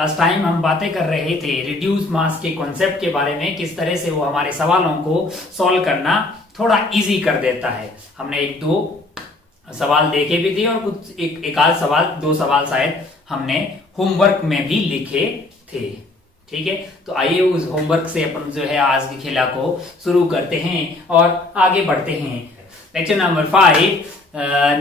Last time हम बातें कर रहे थे रिड्यूस मास के कॉन्सेप्ट के बारे में, किस तरह से वो हमारे सवालों को सॉल्व करना थोड़ा इजी कर देता है। हमने एक दो सवाल देखे भी थे और कुछ एक आध सवाल, दो सवाल शायद हमने होमवर्क में भी लिखे थे। ठीक है, तो आइए उस होमवर्क से अपन जो है आज की खेला को शुरू करते हैं और आगे बढ़ते हैं। Lecture number 5,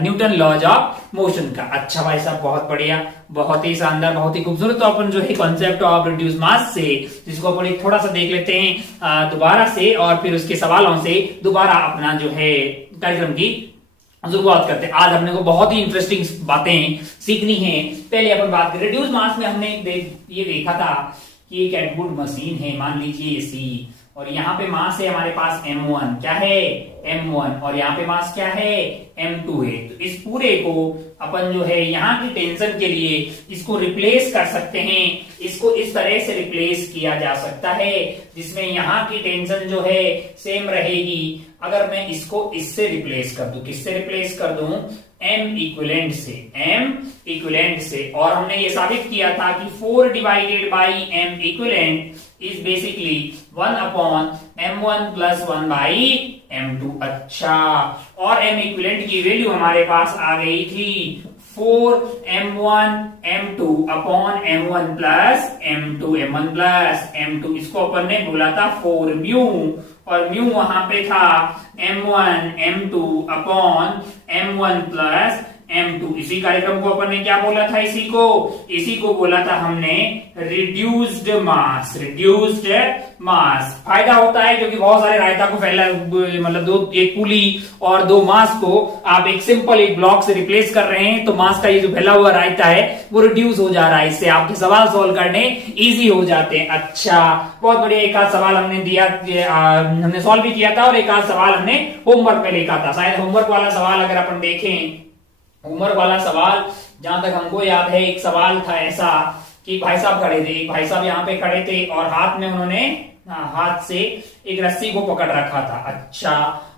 Newton laws of motion का। अच्छा भाई साहब, बहुत बढ़िया, बहुत ही शानदार, बहुत ही खूबसूरत। तो अपन जो है कॉन्सेप्ट ऑफ रिड्यूस मास से, जिसको अपन थोड़ा सा देख लेते हैं दोबारा से, और फिर उसके सवालों से दोबारा अपना जो है कार्यक्रम की शुरुआत करते हैं। आज हमने को बहुत ही इंटरेस्टिंग बातें सीखनी है। पहले अपन बात करें रिड्यूस मास में, हमने ये देखा था कि एक एटवुड मशीन है, मान लीजिए सी, और यहाँ पे मास है हमारे पास m1, क्या है m1, और यहाँ पे मास क्या है m2 है। तो इस पूरे को अपन जो है यहाँ की टेंशन के लिए इसको रिप्लेस कर सकते हैं। इसको इस तरह से रिप्लेस किया जा सकता है जिसमें यहाँ की टेंशन जो है सेम रहेगी। अगर मैं इसको इससे रिप्लेस कर दूं, किससे रिप्लेस कर दूं, m इक्विवेलेंट से, और हमने ये साबित किया था कि 4 divided by m equivalent is basically 1 upon m1 plus 1 by m2। अच्छा, और m इक्विवेलेंट की वैल्यू हमारे पास आ गई थी 4 m1 m2 upon m1 plus m2। इसको अपन ने बोला था 4 म्यू, और म्यू वहां पे था m1 m2 upon m1 plus m2। इसी कार्यक्रम को अपन ने क्या बोला था, इसी को बोला था हमने रिड्यूस्ड मास। फायदा होता है क्योंकि बहुत सारे रायता को फैला, मतलब एक पुली और दो मास को आप एक सिंपल एक ब्लॉक से रिप्लेस कर रहे हैं, तो मास का ये जो फैला हुआ रायता है वो रिड्यूस हो जा रहा है। इससे आपके सवाल सॉल्व करने इजी हो जाते हैं। अच्छा, बहुत बढ़िया। एक आध सवाल हमने दिया, हमने सॉल्व भी किया था, और एक आध सवाल हमने होमवर्क में लिखा था। शायद होमवर्क वाला सवाल अगर अपन देखें, होमवर्क वाला सवाल जहां तक हमको याद है, एक सवाल था ऐसा कि भाई साहब खड़े थे, भाई साहब यहाँ पे खड़े थे और हाथ में उन्होंने हाथ से एक रस्सी को पकड़ रखा था। अच्छा,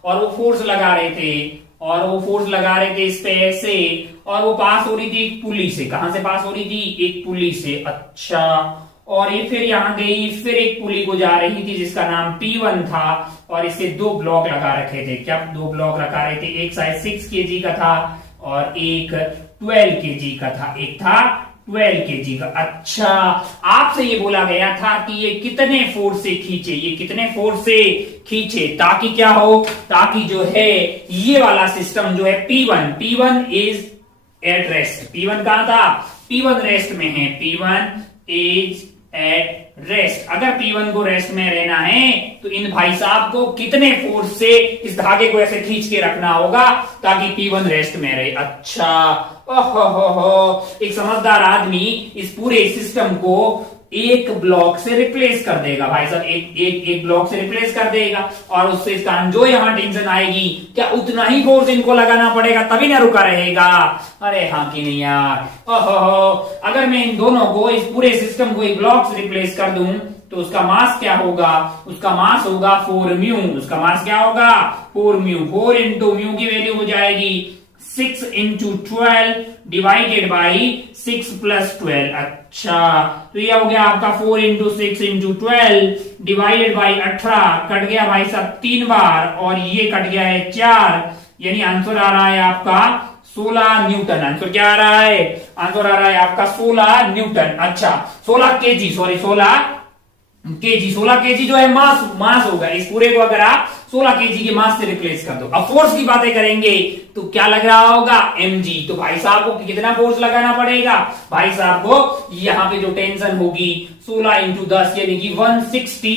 और वो फोर्स लगा रहे थे, इस पे ऐसे, और वो पास हो रही थी एक पुली से। कहां से पास हो रही थी, एक पुली से। अच्छा, और ये फिर यहाँ गई, फिर एक पुली को जा रही थी जिसका नाम P1 था, और इसे 2 ब्लॉक लगा रखे थे। क्या 2 ब्लॉक लगा रहे थे, एक शायद 6 kg का था और एक 12 kg का था, एक था 12 kg का। अच्छा, आपसे ये बोला गया था कि ये कितने फोर्स से खींचे, ताकि क्या हो, ताकि जो है ये वाला सिस्टम जो है P1 is at rest. P1 कहां था, P1 रेस्ट में है, P1 इज एट रेस्ट। अगर P1 को रेस्ट में रहना है तो इन भाई साहब को कितने फोर्स से इस धागे को ऐसे खींच के रखना होगा ताकि P1 रेस्ट में रहे। अच्छा, ओहो, एक समझदार आदमी इस पूरे सिस्टम को एक ब्लॉक से रिप्लेस कर देगा भाई साहब, एक ब्लॉक से रिप्लेस कर देगा, और उससे इसका जो यहाँ टेंशन आएगी, क्या उतना ही फोर्स इनको लगाना पड़ेगा तभी ना रुका रहेगा। अरे हाँ कि नहीं यार, ओहो, अगर मैं इन दोनों को, इस पूरे सिस्टम को एक ब्लॉक से रिप्लेस कर दूं तो उसका मास क्या होगा, उसका मास होगा 4 म्यू। उसका मास क्या होगा, 4 म्यू। 4 इंटू म्यू की वैल्यू हो जाएगी 6 इंटू 12 डिवाइडेड बाई 6 प्लस 12। अच्छा, तो यह हो गया आपका 4 into 6 into 12 divided by 18। Cut गया भाई साहब 3 बार, और ये कट गया है 4, यानी आंसर आ रहा है आपका 16 न्यूटन। आंसर क्या आ रहा है, आंसर आ रहा है आपका 16 न्यूटन। अच्छा, 16 केजी जो है मास होगा। इस पूरे को अगर आप 16 केजी के मास से रिप्लेस कर दो। अब फोर्स की बातें करेंगे तो क्या लग रहा होगा, mg। तो भाई साहब को कितना फोर्स लगाना पड़ेगा, भाई साहब को यहाँ पे जो टेंशन होगी 16 इंटू 10 यानी कि 160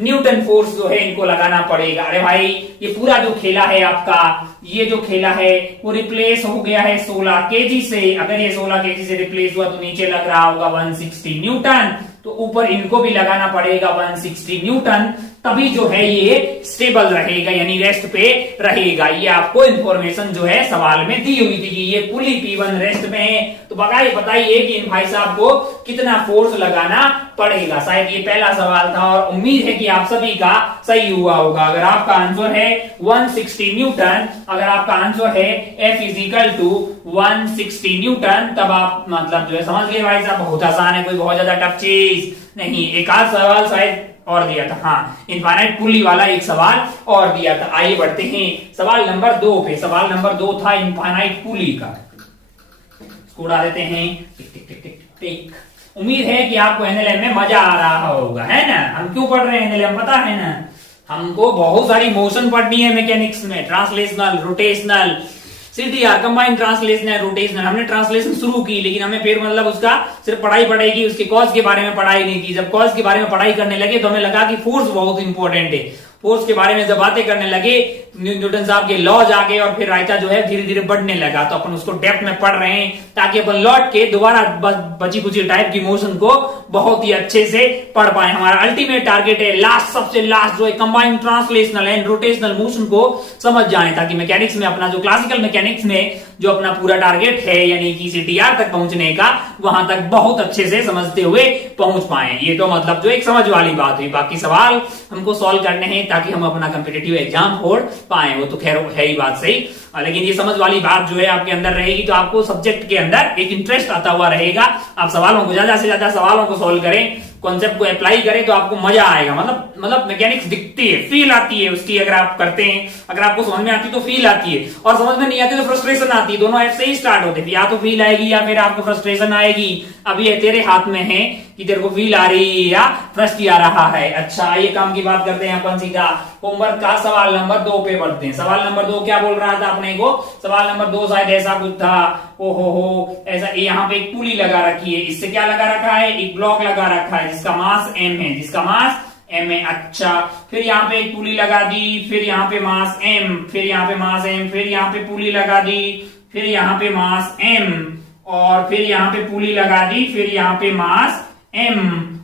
न्यूटन फोर्स जो है इनको लगाना पड़ेगा। अरे भाई, ये पूरा जो खेला है आपका, ये जो खेला है वो रिप्लेस हो गया है 16 केजी से। अगर ये 16 केजी से रिप्लेस हुआ तो नीचे लग रहा होगा 160 न्यूटन, तो ऊपर इनको भी लगाना पड़ेगा 160 न्यूटन। तभी जो है ये स्टेबल रहेगा, यानी रेस्ट पे रहेगा। ये आपको इंफॉर्मेशन जो है सवाल में दी हुई थी कि ये पुली P1 रेस्ट में है, तो बताइए कि इन भाई साहब को कितना फोर्स लगाना पड़ेगा। शायद ये पहला सवाल था और उम्मीद है कि आप सभी का सही हुआ होगा। अगर आपका आंसर है 160 न्यूटन, अगर आपका आंसर है F = 160 न्यूटन, तब आप मतलब जो है समझ गए भाई साहब, बहुत आसान है, कोई बहुत ज्यादा टफ चीज नहीं। एक आध सवाल शायद और दिया था, हाँ इनफाइनाइट पुली वाला एक सवाल और दिया था। आइए बढ़ते हैं सवाल नंबर 2 पे। सवाल नंबर 2 था इनफाइनाइट पुली का, इसको उड़ा देते हैं। टिक टिक टिक टिक टिक। उम्मीद है कि आपको एनएलएम में मजा आ रहा होगा, है ना। हम क्यों पढ़ रहे हैं एनएलएम पता है ना, हमको बहुत सारी मोशन पढ़नी है मैकेनिक्स में, translational, rotational, CTR combined translational, rotational. हमने ट्रांसलेशन शुरू की, लेकिन हमें फिर मतलब उसका सिर्फ पढ़ाई पड़ेगी, उसके कॉज के बारे में पढ़ाई नहीं की। जब कॉज के बारे में पढ़ाई करने लगे तो हमें लगा कि फोर्स बहुत इंपॉर्टेंट है। फोर्स के बारे में जब बातें करने लगे, न्यूटन साहब के लॉज आ गए और फिर रायता जो है धीरे धीरे बढ़ने लगा, तो अपन उसको डेप्थ में पढ़ रहे हैं ताकि अपन लौट के दोबारा बची कुची टाइप की मोशन को बहुत ही अच्छे से पढ़ पाए। हमारा अल्टीमेट टारगेट है लास्ट, सबसे लास्ट जो है combined translational and rotational motion को समझ जाए, ताकि मैकेनिक्स में अपना जो क्लासिकल मैकेनिक्स में जो अपना पूरा टारगेट है यानी कि CTR तक पहुंचने का, वहां तक बहुत अच्छे से समझते हुए पहुंच पाए। ये तो मतलब जो एक समझ वाली बात हुई। बाकी सवाल हमको सॉल्व करने हैं ताकि हम अपना कॉम्पिटिटिव एग्जाम फोड़ पाए, वो तो खैर है ही बात सही। लेकिन ये समझ वाली बात जो है आपके अंदर रहेगी तो आपको सब्जेक्ट के अंदर एक इंटरेस्ट आता हुआ रहेगा। आप सवालों को ज्यादा से ज्यादा सवालों को सॉल्व करें, कॉन्सेप्ट को अप्लाई करें तो आपको मजा आएगा। मतलब मैकेनिक्स दिखती है, फील आती है उसकी। अगर आप करते हैं, अगर आपको समझ में आती है तो फील आती है, और समझ में नहीं आती तो फ्रस्ट्रेशन आती है। दोनों ऐसे ही स्टार्ट होते हैं, या तो फील आएगी या फिर आपको फ्रस्ट्रेशन आएगी। अब ये तेरे हाथ में है कि तेरे को फील आ रही है या फ्रस्ट आ रहा है। अच्छा, ये काम की बात करते हैं अपन सीधा होमवर्क का सवाल नंबर 2 पे बढ़ते हैं। सवाल नंबर 2 क्या बोल रहा था अपने को? सवाल नंबर 2 शायद ऐसा कुछ था, ओहो ऐसा, यहाँ पे एक पुली लगा रखी है, इससे क्या लगा रखा है, एक ब्लॉक लगा रखा है जिसका मास m है, जिसका मास m है। अच्छा, फिर यहाँ पे एक पुली लगा दी, फिर यहाँ पे मास m, फिर यहाँ पे मास m, फिर यहाँ पे पुली लगा दी, फिर यहाँ पे मास m, और फिर यहाँ पे पुली लगा दी, फिर यहाँ पे मास m,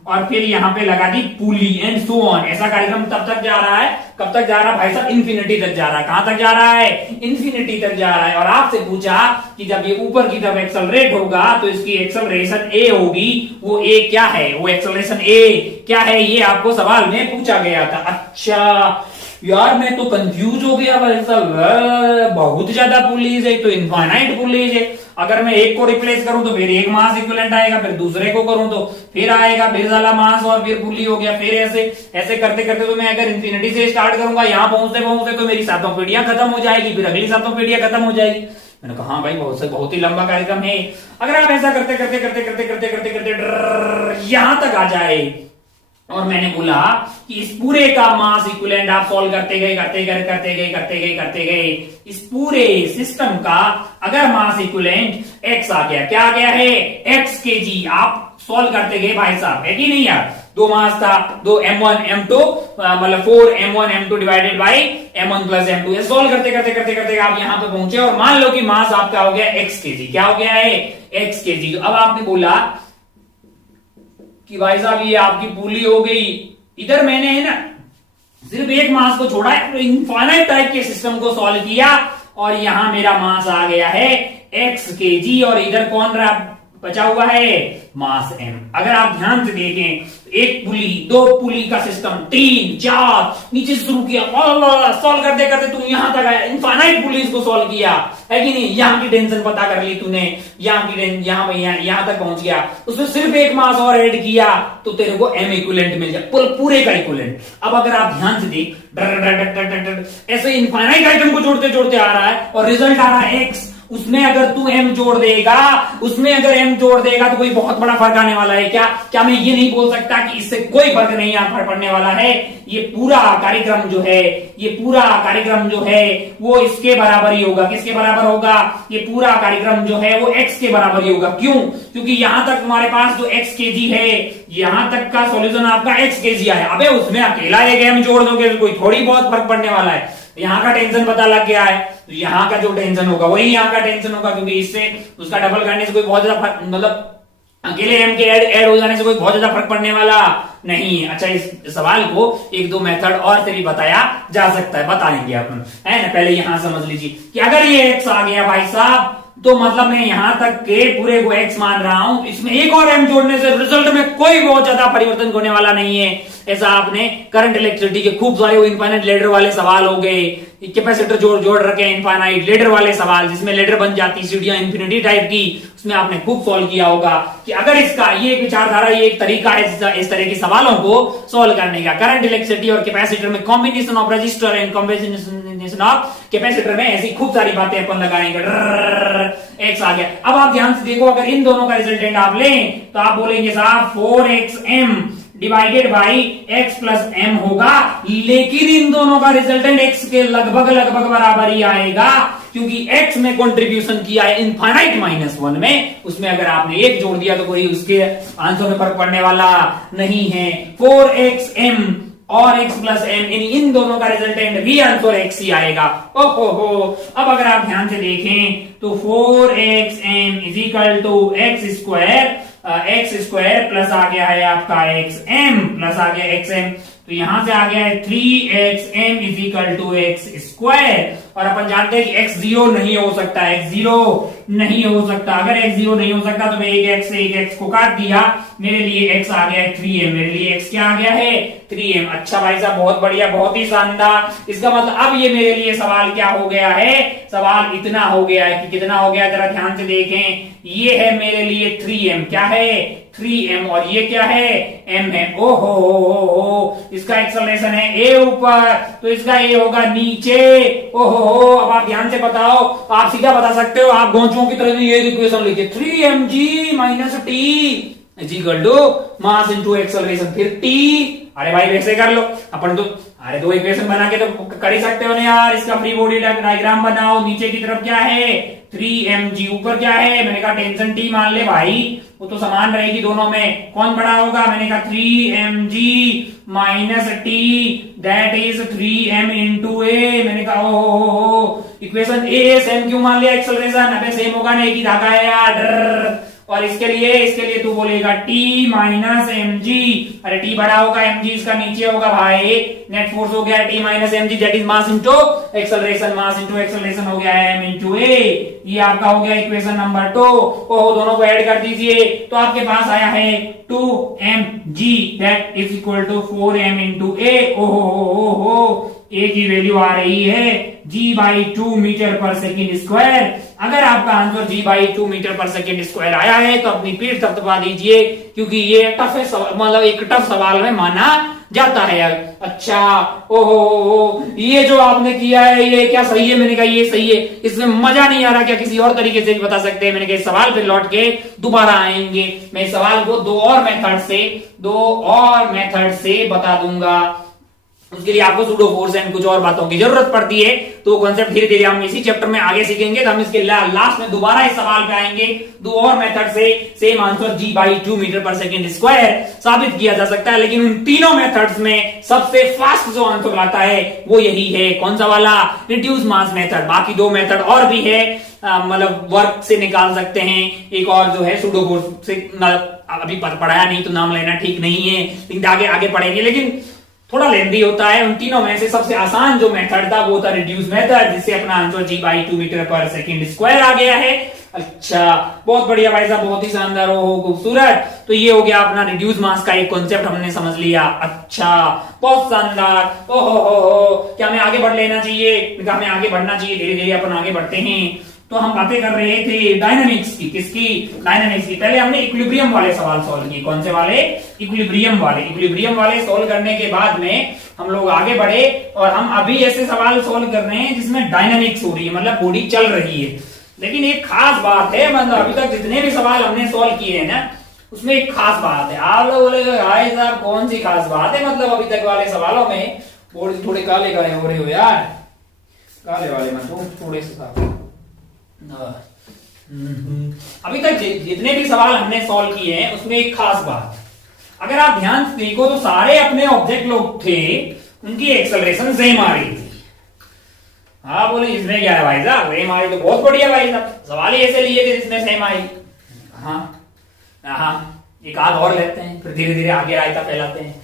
और फिर यहाँ पे लगा दी पुली, एंड सो ऑन। ऐसा कार्यक्रम तब तक जा रहा है, कब तक जा रहा है भाई साहब? इन्फिनिटी तक जा रहा है। कहां तक जा रहा है? इन्फिनिटी तक जा रहा है। और आपसे पूछा कि जब ये ऊपर की तरफ एक्सेलरेट होगा तो इसकी एक्सेलरेशन a होगी, वो a क्या है, वो एक्सेलरेशन a क्या है, ये आपको सवाल में पूछा गया था। अच्छा यार, मैं तो कंफ्यूज हो गया भाई साहब, बहुत ज्यादा पुलीज है, तो इनफाइनाइट पुलीज है। अगर मैं एक को रिप्लेस करूं तो फिर एक मास इक्विवेलेंट आएगा, फिर दूसरे को करूं तो फिर आएगा, फिर साला मास और फिर पुली हो गया, फिर ऐसे ऐसे करते करते तो मैं अगर इन्फिनिटी से स्टार्ट करूंगा, यहां पहुंचते पहुंचते तो मेरी 7 पीढ़ियां खत्म हो जाएगी, फिर अगली 7 पीढ़ियां खत्म हो जाएगी। मैंने कहा हाँ भाई, बहुत ही लंबा कार्यक्रम है। अगर आप ऐसा करते करते करते करते करते करते करते यहां तक आ जाए, और मैंने बोला कि इस पूरे का मास इक्विवेलेंट आप सॉल्व करते गए करते गए इस पूरे सिस्टम का अगर मास इक्विवेलेंट x आ गया, क्या आ गया है, x kg, आप सॉल्व करते गए भाई साहब, है कि नहीं यार? 2 मास था, 2 m1 m2 मतलब 4 m1 m2 divided by m1 plus m2, ये सॉल्व करते करते करते करते आप यहां पे पहुंचे और मान लो कि मास आपका हो गया x kg। क्या हो गया है? x kg। अब आपने बोला कि भाई साहब ये आपकी पुली हो गई, इधर मैंने है ना सिर्फ एक मास को छोड़ा है, इनफाइनाइट टाइप के सिस्टम को सॉल्व किया और यहां मेरा मास आ गया है x kg, और इधर कौन रहा बचा हुआ है, मास m। अगर आप ध्यान से देखें, एक पुली, 2 पुली का सिस्टम, 3 4 नीचे से शुरू किया, सॉल्व करते करते तुम यहां तक आया, इनफाइनाइट पुलीज को सॉल्व किया, है कि नहीं? यहां की टेंशन पता कर ली तूने, यहां तक पहुंच गया, उसमें सिर्फ एक मास और ऐड किया तो तेरे को m इक्विवेलेंट मिल जाए, पूरे का इक्विवेलेंट। अब अगर आप ध्यान से देख, ऐसे इनफाइनाइट आइटम को जोड़ते जोड़ते आ रहा है और रिजल्ट आ रहा है x, उसमें अगर तू m जोड़ देगा तो कोई बहुत बड़ा फर्क आने वाला है क्या मैं ये नहीं बोल सकता कि इससे कोई फर्क नहीं पड़ने वाला है? ये पूरा कार्यक्रम जो है वो इसके बराबर ही होगा। किसके बराबर होगा? ये पूरा कार्यक्रम जो है वो x के बराबर ही होगा। क्यों? क्योंकि यहां तक तुम्हारे पास जो x kg है, यहां तक का सॉल्यूशन आपका x kg आया। अबे उसमें अकेला एक m जोड़ दोगे तो कोई थोड़ी बहुत फर्क पड़ने वाला है। यहाँ का टेंशन पता लग गया है, तो यहाँ का जो टेंशन होगा वही यहाँ का टेंशन होगा, क्योंकि इससे उसका डबल करने से कोई बहुत ज्यादा मतलब अकेले एम के ऐड हो जाने से कोई बहुत ज्यादा फर्क पड़ने वाला नहीं है। अच्छा, इस सवाल को एक दो मेथड और से भी बताया जा सकता है, बताएंगे अपन, है ना। पहले यहां समझ लीजिए कि अगर ये एक्स आ गया भाई साहब, तो मतलब मैं यहां तक के पूरे को एक्स मान रहा हूं, इसमें एक और एम जोड़ने से रिजल्ट में कोई बहुत ज्यादा परिवर्तन होने वाला नहीं है। ऐसा आपने करंट इलेक्ट्रिसिटी के खूब सारे इनफाइनाइट लेडर वाले सवाल हो गए, कैपेसिटर जोड़ रखे हैं इनफाइनाइट लेडर वाले सवाल, जिसमें लेडर बन जाती सीढ़ियां इंफिनिटी टाइप की, उसमें आपने खूब सॉल्व किया होगा कि अगर इसका ये एक विचारधारा, ये एक तरीका है इस तरह के सवालों को सॉल्व करने का। करंट इलेक्ट्रिसिटी और कैपेसिटर में combination of register and combination of capacitor में ऐसी खूब सारी बातें अपन लगाएंगे। एक्स आ गया। अब आप ध्यान से देखो, अगर इन दोनों का रिजल्टेंट आप लें तो आप बोलेंगे साहब 4xm divided by x plus m होगा, लेकिन इन दोनों का रिजल्टेंट x के लगभग बराबर ही आएगा, क्योंकि x में कंट्रीब्यूशन किया है इनफाइनाइट -1 में, उसमें अगर आपने एक जोड़ दिया तो कोई उसके आंसर में फर्क पड़ने वाला नहीं है। 4xm और x प्लस m, इन दोनों का रिजल्टेंट भी आंसर x ही आएगा। ओहो हो। अब अगर आप ध्यान से देखें तो 4xm is equal to x square plus आ गया है आपका xm प्लस आ गया xm, तो यहां से आ गया है 3xm is equal to x square. और अपन जानते हैं कि x 0 नहीं हो सकता, x 0 नहीं हो सकता। अगर x 0 नहीं हो सकता तो मैं एक x से एक x को काट दिया, मेरे लिए x आ गया है 3m, मेरे लिए x क्या आ गया है 3m। अच्छा भाई साहब, बहुत बढ़िया, बहुत ही शानदार। इसका मतलब अब ये मेरे लिए सवाल क्या हो गया है, सवाल इतना हो गया है कि कितना हो गया, जरा ध्यान से देखें, ये है मेरे लिए 3m, क्या है 3m, और ये क्या है m है। ओहो हो, इसका एक्सेलरेशन है a ऊपर, तो इसका a होगा नीचे। ओहो हो। अब आप ध्यान से बताओ, आप सीधा बता सकते हो, आप गोंचों की तरह ये इक्वेशन लिखिए 3mg minus T is equal to mass into acceleration, फिर t। अरे भाई वैसे कर लो अपन तो, अरे दो इक्वेशन बना के तो कर ही सकते हो ना यार। इसका फ्री बॉडी डायग्राम बनाओ, नीचे की तरफ क्या है 3mg, ऊपर क्या है, मैंने कहा टेंशन t मान ले भाई, वो तो समान रहेगी दोनों में, कौन बड़ा होगा, मैंने कहा 3mg minus t that is 3m into a। मैंने कहा ओ इक्वेशन a सेम क्यों मान लिया, एक्सेलरेशन अबे सेम होगा ना, एक ही धागा है यार। और इसके लिए तू बोलेगा t माइनस mg, अरे t बड़ा होगा mg इसका नीचे होगा भाई, नेट फोर्स हो गया t minus mg that is mass into acceleration, mass into acceleration हो गया m इनटू a। ये आपका हो गया इक्वेशन नंबर 2। ओहो, दोनों को ऐड कर दीजिए तो आपके पास आया है 2mg that is equal to 4m into a। ओहो, a की वैल्यू आ रही है g/2 मीटर पर सेकेंड स्क्वायर। अगर आपका आंसर g/2 मीटर पर सेकेंड स्क्वायर आया है तो अपनी पीठ थपथपा दीजिए, क्योंकि ये टफ है, मतलब एक टफ सवाल में माना जाता है। अच्छा, ओहो, ये जो आपने किया है ये क्या सही है, मैंने कहा ये सही है, इसमें मजा नहीं आ रहा, क्या किसी और तरीके से भी बता सकते हैं। मैंने कहा इस सवाल पे लौट के दोबारा आएंगे, मैं इस सवाल को दो और मेथड से बता दूंगा। उसके लिए आपको सूडो फोर्स एंड कुछ और बातों की जरूरत पड़ती है, तो कॉन्सेप्ट धीरे धीरे हम इसी चैप्टर में आगे सीखेंगे। तो हम इसके लास्ट में दोबारा इस सवाल पे आएंगे, दो और मेथड से सेम आंसर g/2 मीटर पर सेकेंड स्क्वायर साबित किया जा सकता है। लेकिन उन तीनों मेथड्स में सबसे फास्ट जो आंसर आता है वो यही है, कौन सा वाला, रिड्यूस मास मेथड। बाकी दो मेथड और भी है, मतलब वर्क से निकाल सकते हैं, एक और जो है सूडो फोर्स से, अभी पढ़ाया नहीं तो नाम लेना ठीक नहीं है, लेकिन आगे पढ़ेंगे, लेकिन थोड़ा लेंदी होता है। उन तीनों में से सबसे आसान जो मेथड था वो था रिड्यूस मेथड, जिससे अपना आंसर g/2 मीटर पर सेकेंड स्क्वायर आ गया है। अच्छा, बहुत बढ़िया भाई साहब, बहुत ही शानदार, हो खूबसूरत। तो ये हो गया अपना रिड्यूस मास का एक कॉन्सेप्ट हमने समझ लिया। अच्छा, बहुत शानदार। ओहो, क्या हमें आगे बढ़ लेना चाहिए, हमें आगे बढ़ना चाहिए, धीरे धीरे अपन आगे बढ़ते हैं। तो हम बातें कर रहे थे डायनामिक्स की, किसकी, डायनामिक्स की। पहले हमने इक्विलिब्रियम वाले सवाल सॉल्व किए, कौन से वाले, इक्विलिब्रियम वाले सॉल्व करने के बाद में हम लोग आगे बढ़े और हम अभी ऐसे सवाल सॉल्व कर रहे हैं जिसमें डायनामिक्स हो रही है, मतलब बॉडी चल रही है। लेकिन एक खास बात है, मतलब अभी तक जितने भी सवाल हमने सॉल्व किए हैं ना, उसमें एक खास बात है। आप लोग बोलेंगे भाई साहब कौन सी खास बात है, मतलब अभी तक वाले सवालों में बॉडी थोड़े काले काले हो रहे हो यार, काले वाले मतलब थोड़े से अभी तक जितने भी सवाल हमने सॉल्व किए हैं उसमें एक खास बात, अगर आप ध्यान से देखो तो सारे अपने ऑब्जेक्ट लोग थे, उनकी एक्सेलरेशन सेम आ रही थी। हाँ बोले इसमें क्या है भाई साहब, सेम आ रही तो बहुत बढ़िया भाई साहब, सवाल ही ऐसे लिए थे जिसमें सेम आई। हाँ हाँ, एक आध और लेते हैं, फिर धीरे धीरे आगे रायता फैलाते हैं।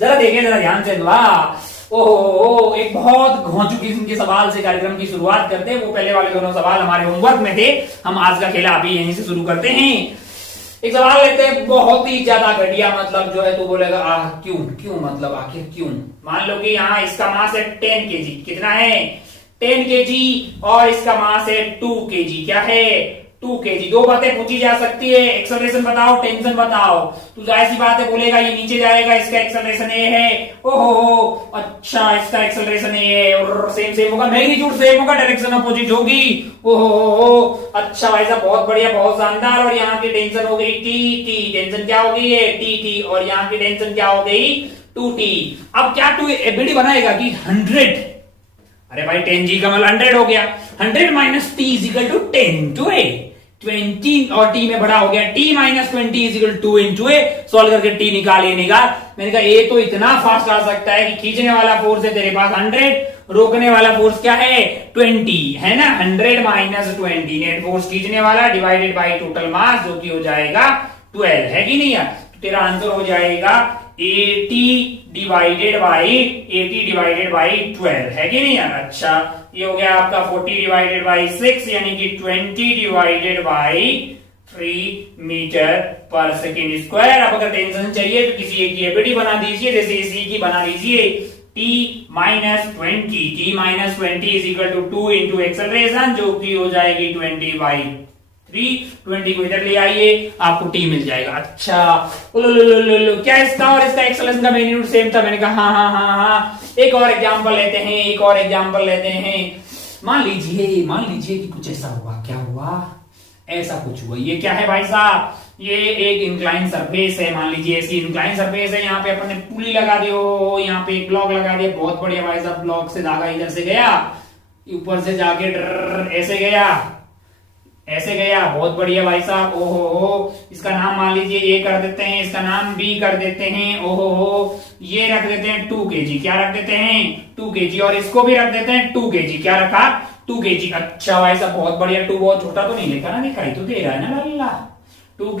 जरा देखिए, जरा ध्यान से। वाह, ओहो, एक बहुत घोंचू किस्म के सवाल से कार्यक्रम की शुरुआत करते हैं। वो पहले वाले दोनों सवाल हमारे होमवर्क में थे। हम आज का खेला अभी यहीं से शुरू करते हैं। एक सवाल लेते हैं बहुत ही ज्यादा घटिया, मतलब जो है तो बोलेगा आह क्यों क्यों, मतलब आखिर क्यों। मान लो कि यहाँ इसका मास है 10 केजी। कितना है? 10 केजी। और इसका मास है 2 केजी। क्या है? 2 केजी। दो बातें पूछी जा सकती है, एक्सेलरेशन बताओ, टेंशन बताओ। तो जाहिर सी बात है बोलेगा ये नीचे जाएगा, इसका एक्सेलरेशन ए है। ओहो, अच्छा, इसका एक्सेलरेशन ए है और सेम सेम होगा, मैग्नीट्यूड सेम होगा, डायरेक्शन अपोजिट होगी। ओहो, अच्छा भाई साहब, बहुत बढ़िया, बहुत शानदार। और यहाँ की टेंशन हो गई टी टी। टेंशन क्या हो गई है? T T. और यहाँ की टेंशन क्या हो गई? 2t। अब क्या टू एबीडी बनाएगा कि 100? अरे भाई 10g का मतलब 100 हो गया। 100 minus T is equal to 10 two A. 20 और टी में बड़ा हो गया। t minus 20 is equal 2 into A. Solve करके टी निकालिए, निकाल। मैंने कहा ए तो इतना फास्ट आ सकता है कि खींचने वाला फोर्स है तेरे पास 100, रोकने वाला फोर्स क्या है? 20 है ना। 100 माइनस 20 नेट फोर्स खींचने वाला डिवाइडेड बाई टोटल मास, जो कि हो जाएगा 12, है कि नहीं यार? तो तेरा आंसर हो जाएगा 80 डिवाइडेड बाई 12, है कि नहीं यार? अच्छा, ये हो गया आपका 40 डिवाइडेड बाई 6, यानी कि 20 डिवाइडेड बाई 3 मीटर पर सेकेंड स्क्वायर। अब अगर टेंशन चाहिए तो किसी एक की एबीडी बना दीजिए, जैसे इसी की बना लीजिए। t minus 20 is equal to 2 into acceleration, जो कि हो जाएगी 20 बाई 3। 20 को इधर ले आइए, आपको t मिल जाएगा। अच्छा, क्या इसका और इसका एक्सेलरेशन का मैग्नीट्यूड सेम था? मैंने कहा हाँ। एक और एग्जांपल लेते हैं। मान लीजिए कि कुछ ऐसा हुआ। क्या हुआ? ऐसा कुछ हुआ। ये क्या है भाई साहब? ये एक इंक्लाइन सरफेस है। मान लीजिए ऐसी इंक्लाइन सरफेस है। यहाँ पे अपन ने पुली लगा दी हो, यहाँ पे एक ब्लॉक लगा दिया। बहुत बढ़िया भाई साहब, ब्लॉक से धागा इधर से गया, ऊपर से जाके ऐसे गया। बहुत बढ़िया भाई साहब। ओहो, इसका नाम मान लीजिए ए कर देते हैं, इसका नाम बी कर देते हैं। ओहो, ये रख देते हैं 2 केजी। क्या रख देते हैं? 2 केजी। और इसको भी रख देते हैं 2 केजी। क्या रखा? 2 केजी। अच्छा भाई साहब, बहुत बढ़िया। 2 बहुत छोटा तो नहीं लिखा ना, दिखाई तो दे रहा है ना लल्ला। 2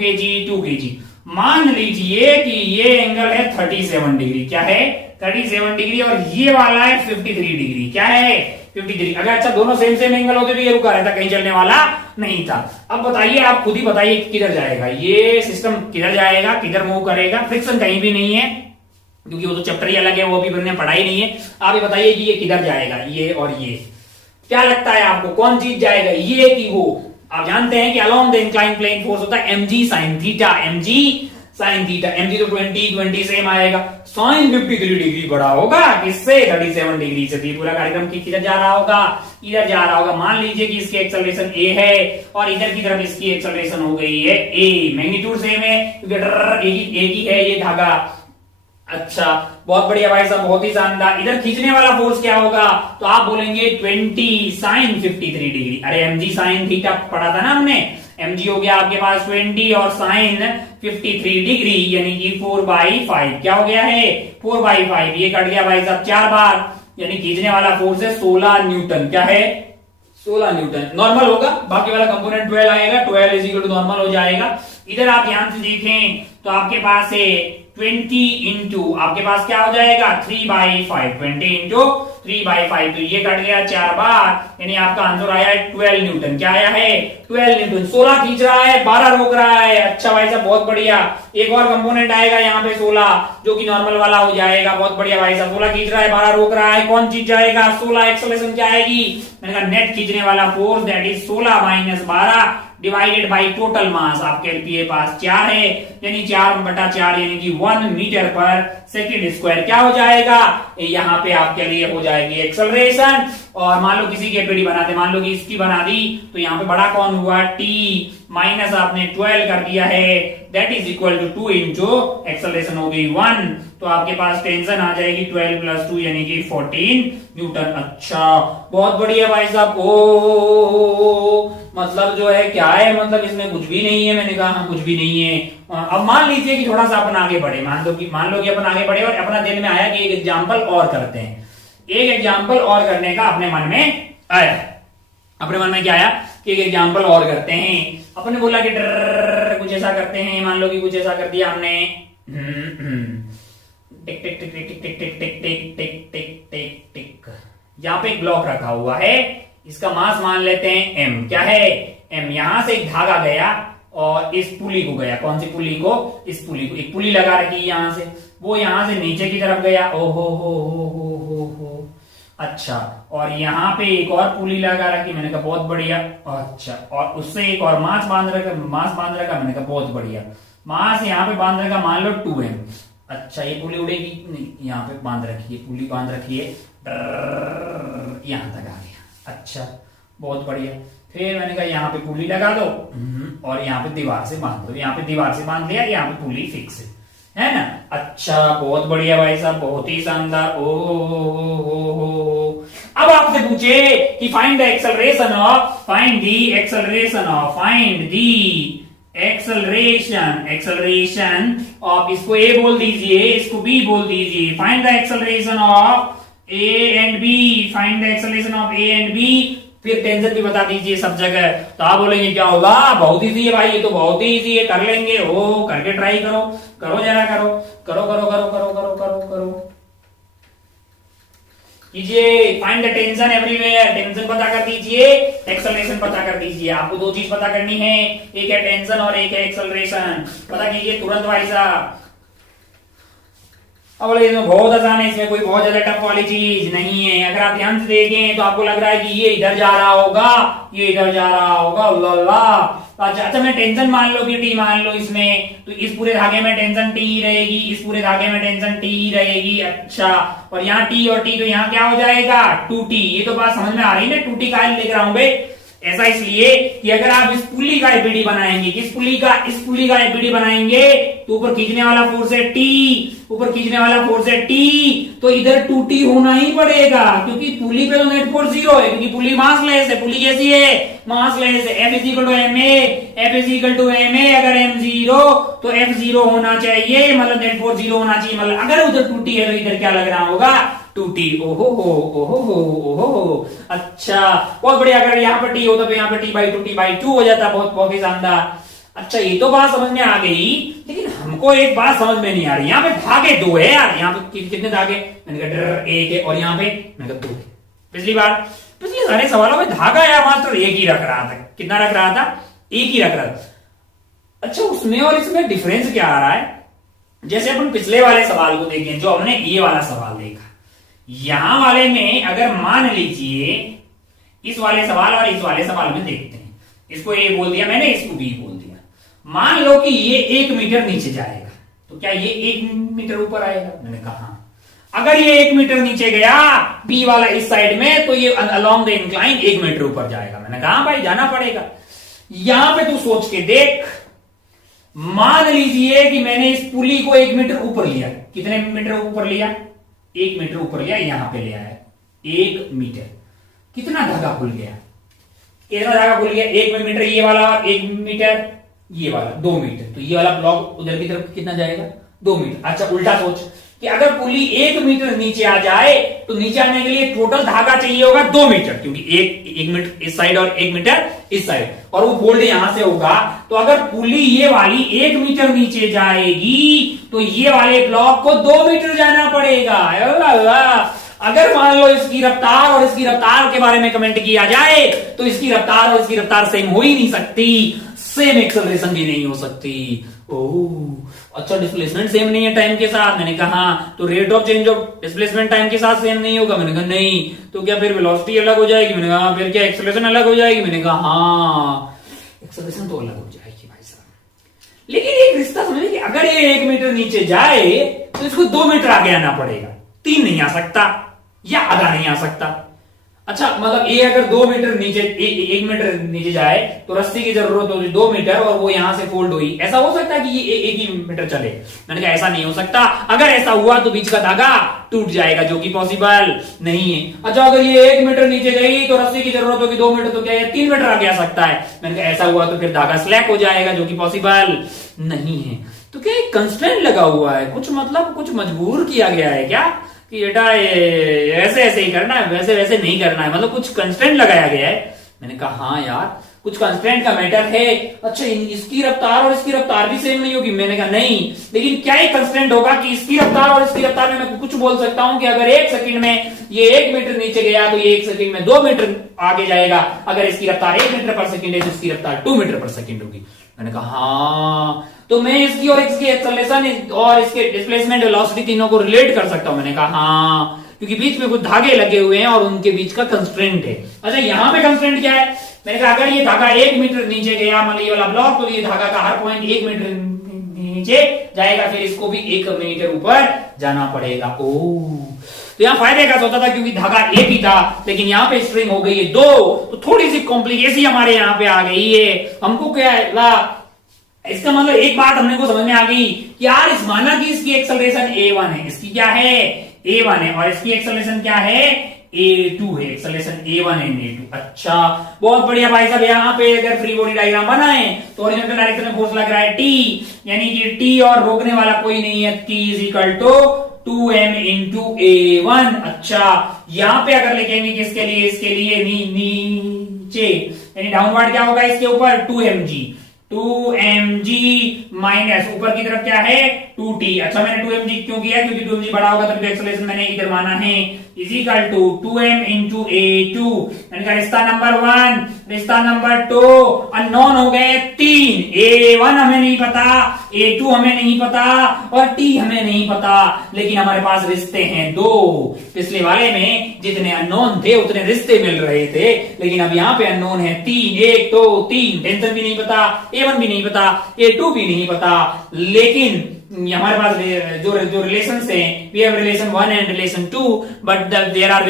केजी। मान लीजिए कि ये एंगल है 37 डिग्री। क्या है? 37 डिग्री। और ये वाला है 53 डिग्री। क्या है? 53। अगर अच्छा दोनों सेम एंगल होते तो ये रुका रहता, कहीं चलने वाला नहीं था। अब बताइए, आप खुद ही बताइए किधर जाएगा ये सिस्टम, किधर जाएगा, किधर मूव करेगा? फ्रिक्शन कहीं भी नहीं है, क्योंकि वो तो चैप्टर ही अलग है, वो भी हमने पढ़ाई नहीं है। आप ही बताइए कि ये किधर जाएगा, ये और ये। क्या लगता है आपको, कौन चीज जाएगा, ये कि वो? आप जानते हैं कि along the incline plane force होता है mg sin थीटा। mg तो 20 सेम आएगा। sin 53 डिग्री बड़ा होगा किससे? 37 डिग्री से। तो पूरा कार्यक्रम किधर जा रहा होगा? इधर जा रहा होगा। मान लीजिए कि इसकी एक्सेलरेशन a है और इधर की तरफ इसकी एक्सेलरेशन हो गई है a। मैग्नीट्यूड सेम है क्योंकि एक ही है ये धागा। अच्छा, बहुत बढ़िया भाई साहब, बहुत ही शानदार। इधर खींचने वाला फोर्स क्या होगा? तो आप बोलेंगे 20 sin 53 डिग्री। अरे mg sin थीटा पढ़ा था ना हमने। mg हो गया आपके पास 20 और sin 53 डिग्री, यानी कि 4/5। क्या हो गया है? 4/5। ये कट गया भाई साहब 4 बार, यानी खींचने वाला फोर्स है 16 न्यूटन। क्या है? 16 न्यूटन। नॉर्मल होगा, बाकी वाला कंपोनेंट 12 आएगा। 12 इज इक्वल टू नॉर्मल हो जाएगा। इधर आप ध्यान से देखें तो आपके पास है 20 इंटू, आपके पास क्या हो जाएगा? 3/5। 20 इंटू 3/5, तो ये कट गया 4 बार, यानी आपका आंसर आया है 12 न्यूटन। क्या आया है? 12 न्यूटन। 16 खींच रहा है, 12 रोक रहा है। अच्छा भाई साहब, बहुत बढ़िया। एक और कंपोनेंट आएगा यहाँ पे 16, जो कि नॉर्मल वाला हो जाएगा। बहुत बढ़िया भाई साहब, 16 खींच रहा है, 12 रोक रहा है। कौन चीज जाएगा? 16। एक्सेलरेशन क्या आएगी? मैंने कहा नेट खींचने वाला force, that is 16 minus 12 divided by total mass. आपके पास 4 है, यानी 4/4, यानी कि 1 मीटर पर सेकेंड स्क्वायर। क्या हो जाएगा? यहाँ पे आपके लिए हो जाएगी एक्सेलरेशन। और मान लो किसी की एपीडी बनाते, मान लो कि इसकी बना दी, तो यहाँ पे बड़ा कौन हुआ? t माइनस आपने 12 कर दिया है, that is equal to 2 into acceleration हो गई 1। तो आपके पास टेंशन आ जाएगी 12 + 2 यानी कि 14 न्यूटन। अच्छा, बहुत बढ़िया भाई साहब। ओ मतलब जो है क्या है, मतलब इसमें कुछ भी नहीं है। मैंने कहा हाँ, कुछ भी नहीं है। अब मान लीजिए कि थोड़ा सा अपन आगे बढ़े, मान लो कि अपन आगे बढ़े और अपना दिल में आया कि एक एग्जाम्पल और करते हैं। एक एग्जाम्पल और करने का अपने मन में आया। अपने मन में क्या आया कि एक एग्जाम्पल और करते हैं। अपने बोला कि कुछ ऐसा करते हैं, मान लो कि कुछ ऐसा कर दिया हमने, टिक टिक टिक टिक टिक टिक टिक टिक टिक टिक टिक टिक टिक, यहाँ पे एक ब्लॉक रखा हुआ है, इसका मास मान लेते हैं m, क्या है m। यहां से एक धागा गया और इस पुली को गया, कौन सी पुली को, इस पुली को, एक पुली लगा रखी है यहां से, वो यहां से नीचे की तरफ गया, ओहो हो, अच्छा, और यहाँ पे एक और पुली लगा रखी, मैंने कहा बहुत बढ़िया, अच्छा, और उससे एक और मास बांध रखा, मैंने कहा बहुत बढ़िया, मास यहाँ पे बांध रखा, मान लो 2m, अच्छा, ये पुली उड़ेगी नहीं, यहाँ पे बांध रखी है, पुली बांध रखी है, यहां तक आ गया, अच्छा, बहुत बढ़िया। फिर मैंने कहा यहाँ पे पुली लगा दो और यहाँ पे दीवार से बांध दो, यहाँ पे दीवार से बांध लिया, यहाँ पे पुली फिक्स है ना, अच्छा, बहुत बढ़िया भाई साहब, बहुत ही शानदार। ओ अब आपसे पूछे कि find the acceleration of, acceleration of, इसको ए बोल दीजिए, इसको बी बोल दीजिए, find the acceleration of A and B, find the acceleration of A and B, फिर टेंशन भी बता दीजिए सब जगह। तो आप बोलेंगे क्या होगा, बहुत इजी है भाई, ये तो बहुत ही इजी है, कर लेंगे, ओ करके ट्राई करो, जरा करो कीजिए। Find the tension everywhere, tension पता कर दीजिए, एक्सेलरेशन पता कर दीजिए। आपको दो चीज पता करनी है, एक है टेंशन और एक है एक्सेलरेशन, पता कीजिए तुरंत भाई साहब। अब बोले इसमें बहुत आसान है, इसमें कोई बहुत ज्यादा टफ वाली चीज नहीं है। अगर आप ध्यान से देखें तो आपको लग रहा है कि ये इधर जा रहा होगा, ये इधर जा रहा होगा, अल्लाह। अच्छा, मैं टेंशन मान लो कि टी मान लो इसमें, तो इस पूरे धागे में टेंशन टी रहेगी, इस पूरे धागे में टेंशन टी रहेगी, अच्छा, और यहाँ टी और टी, तो यहाँ क्या हो जाएगा 2t। ये तो बात समझ में आ रही है ना, 2t का लिख रहा हूं भाई, ऐसा इसलिए कि अगर आप इस पुली का एपीडी बनाएंगे, इस पुली का एपीडी बनाएंगे, तो ऊपर खींचने वाला फोर्स है टी, तो इधर 2t होना ही पड़ेगा, क्योंकि पुली पे तो नेट फोर्स 0 है, क्योंकि पुली मासलेस है। पुली कैसी है, मासलेस है। F इज टू ma, अगर m 0 तो F 0 होना चाहिए, मतलब नेट फोर्स 0 होना चाहिए, मतलब अगर उधर 2t है तो इधर क्या लग रहा होगा 2t। ओहो, अच्छा, बहुत बढ़िया। अगर यहाँ पे t होता तो यहाँ पे t/2 हो जाता, बहुत ही शानदार। अच्छा, ये तो बात समझ में आ गई, लेकिन हमको एक बात समझ में नहीं आ रही, यहाँ पे धागे 2 है यार, यहाँ पे कितने धागे, मैंने कहा 1 है, और यहाँ पे मैंने कहा 2 है। पिछले सारे सवालों में धागा यार मात्र एक ही रख रहा था, कितना रख रहा था, एक ही रख रहा था। अच्छा, उसमें और इसमें डिफरेंस क्या आ रहा है, जैसे अपन पिछले वाले सवाल को देखें, जो हमने ये वाला सवाल देखा, यहां वाले में अगर मान लीजिए इस वाले सवाल और इस वाले सवाल में देखते हैं, इसको ए बोल दिया मैंने, इसको बी बोल दिया। मान लो कि ये 1 मीटर नीचे जाएगा, तो क्या ये 1 मीटर ऊपर आएगा, मैंने कहा अगर ये 1 मीटर नीचे गया बी वाला इस साइड में, तो ये अलोंग द इंक्लाइन 1 मीटर ऊपर जाएगा। मैंने कहा भाई जाना पड़ेगा। यहां पे तू सोच के देख, मान लीजिए कि मैंने इस पुली को 1 मीटर ऊपर लिया, कितने मीटर ऊपर लिया, 1 मीटर ऊपर लिया, यहां पे ले आया 1 मीटर, कितना धागा खुल गया, कितना धागा खुल गया, 1 मीटर ये वाला, 1 मीटर ये वाला 2 मीटर, तो ये वाला ब्लॉक उधर की तरफ कितना जाएगा 2 मीटर। अच्छा, उल्टा सोच कि अगर पुली 1 मीटर नीचे आ जाए, तो नीचे आने के लिए टोटल धागा चाहिए होगा 2 मीटर, क्योंकि 1 मीटर इस साइड और 1 मीटर इस साइड, और वो फोल्ड यहां से होगा। तो अगर पुली ये वाली 1 मीटर नीचे जाएगी, तो ये वाले ब्लॉक को 2 मीटर जाना पड़ेगा। अगर मान लो इसकी रफ्तार और इसकी रफ्तार के बारे में कमेंट किया जाए, तो इसकी रफ्तार और इसकी रफ्तार सेम हो ही नहीं सकती, सेम एक्सेलरेशन भी नहीं हो सकती। ओह, अच्छा, डिस्प्लेसमेंट सेम नहीं है टाइम के साथ, मैंने कहा तो rate of change of displacement time के साथ सेम नहीं होगा, मैंने कहा नहीं, तो क्या फिर वेलोसिटी अलग हो जाएगी, मैंने कहा फिर क्या एक्सेलरेशन अलग हो जाएगी, मैंने कहा हाँ, एक्सेलरेशन तो अलग हो जाएगी भाई साहब। लेकिन एक रिश्ता समझिए कि अगर ये 1 मीटर नीचे जाए, तो इसको 2 मीटर आगे आना पड़ेगा, 3 नहीं आ सकता, या आधा नहीं आ सकता। अच्छा, मतलब ये अगर 2 मीटर नीचे 1 मीटर नीचे जाए, तो रस्सी की जरूरत होगी 2 मीटर, और वो यहां से फोल्ड हुई, ऐसा हो सकता है कि ये 1 ही मीटर चले, मैंने कहा ऐसा नहीं हो सकता। अगर ऐसा हुआ तो बीच का धागा टूट जाएगा, जो कि पॉसिबल नहीं है। अच्छा, अगर ये 1 मीटर नीचे गई, तो रस्सी की जरूरत होगी 2 मीटर, तो क्या ये 3 मीटर आगे आ सकता है, मैंने कहा ऐसा हुआ तो फिर धागा स्लैक हो जाएगा, जो कि पॉसिबल नहीं है। तो क्या एक कंस्ट्रेंट लगा हुआ है, कुछ मतलब कुछ मजबूर किया गया है क्या, कि बेटा ऐसे ऐसे ही करना है, वैसे वैसे नहीं करना है, मतलब कुछ कंस्टेंट लगाया गया है। मैंने कहा हाँ यार, कुछ कंस्ट्रेंट का मैटर है। अच्छा, इसकी रफ्तार और इसकी रफ्तार भी सेम नहीं होगी। मैंने कहा नहीं, लेकिन क्या एक कंस्ट्रेंट होगा कि इसकी रफ्तार और इसकी रफ्तार में मैं कुछ बोल सकता हूं कि अगर 1 सेकंड में ये 1 मीटर नीचे गया तो ये 1 सेकंड में 2 मीटर आगे जाएगा। अगर इसकी रफ्तार 1 मीटर पर सेकंड है तो इसकी रफ्तार 2 मीटर पर सेकंड होगी। मैंने कहा हाँ, तो मैं इसकी और इसकी एक्सेलरेशन और इसके डिस्प्लेसमेंट वेलोसिटी तीनों को रिलेट कर सकता हूं। मैंने कहा हाँ, क्योंकि बीच में कुछ धागे लगे हुए हैं और उनके बीच का कंस्ट्रेंट है। अच्छा, यहां पे कंस्ट्रेंट क्या है? मैंने कहा अगर ये धागा 1 मीटर नीचे गया, मान ली वाला ब्लॉक, तो ये धागा का हर पॉइंट 1 मीटर नीचे जाएगा, फिर इसको भी 1 मीटर ऊपर जाना पड़ेगा। तो यहाँ फायदे का होता था क्योंकि धागा एक ही था, लेकिन यहाँ पे स्ट्रिंग हो गई है 2, तो थोड़ी सी कॉम्प्लिकेशन हमारे यहाँ पे आ गई है। हमको क्या है, इसका मतलब एक बात हमने को समझ में आ गई कि यार इस माना कि इसकी एक्सेलरेशन a1 है, इसकी क्या है a1 है, और इसकी एक्सेलरेशन क्या है a2 है, एक्सेलरेशन a1 है a2। अच्छा, बहुत बढ़िया भाई साहब। यहाँ पे अगर फ्री बॉडी डायग्राम बनाए तो हॉरिजॉन्टल डायरेक्शन में फोर्स लग रहा है T, यानी कि T और रोकने वाला कोई नहीं है, T is equal to 2m into a1। अच्छा, यहाँ पे अगर लिखेंगे किसके लिए, इसके लिए नीचे, यानी डाउनवर्ड क्या होगा इसके ऊपर 2mg माइनस ऊपर की तरफ क्या है 2t। अच्छा, मैंने 2mg क्यों किया, क्योंकि 2mg बड़ा होगा तो एक्सेलरेशन मैंने इधर माना है is equal to 2m into a2। मैंने कहा रिश्ता नंबर 1, रिश्ता नंबर 2, अननोन हो गए 3। a1 हमें नहीं पता, a2 हमें नहीं पता और t हमें नहीं पता, लेकिन हमारे पास रिश्ते हैं 2। पिछले वाले में जितने अननोन थे उतने रिश्ते मिल रहे थे, लेकिन अब यहाँ पे अननोन है 3, 1 2 3। टेंशन भी नहीं पता, a1 भी नहीं पता, a2 भी नहीं पता, लेकिन हमारे पास जो रिलेशंस हैं, we have relation 1 and relation 2, but there are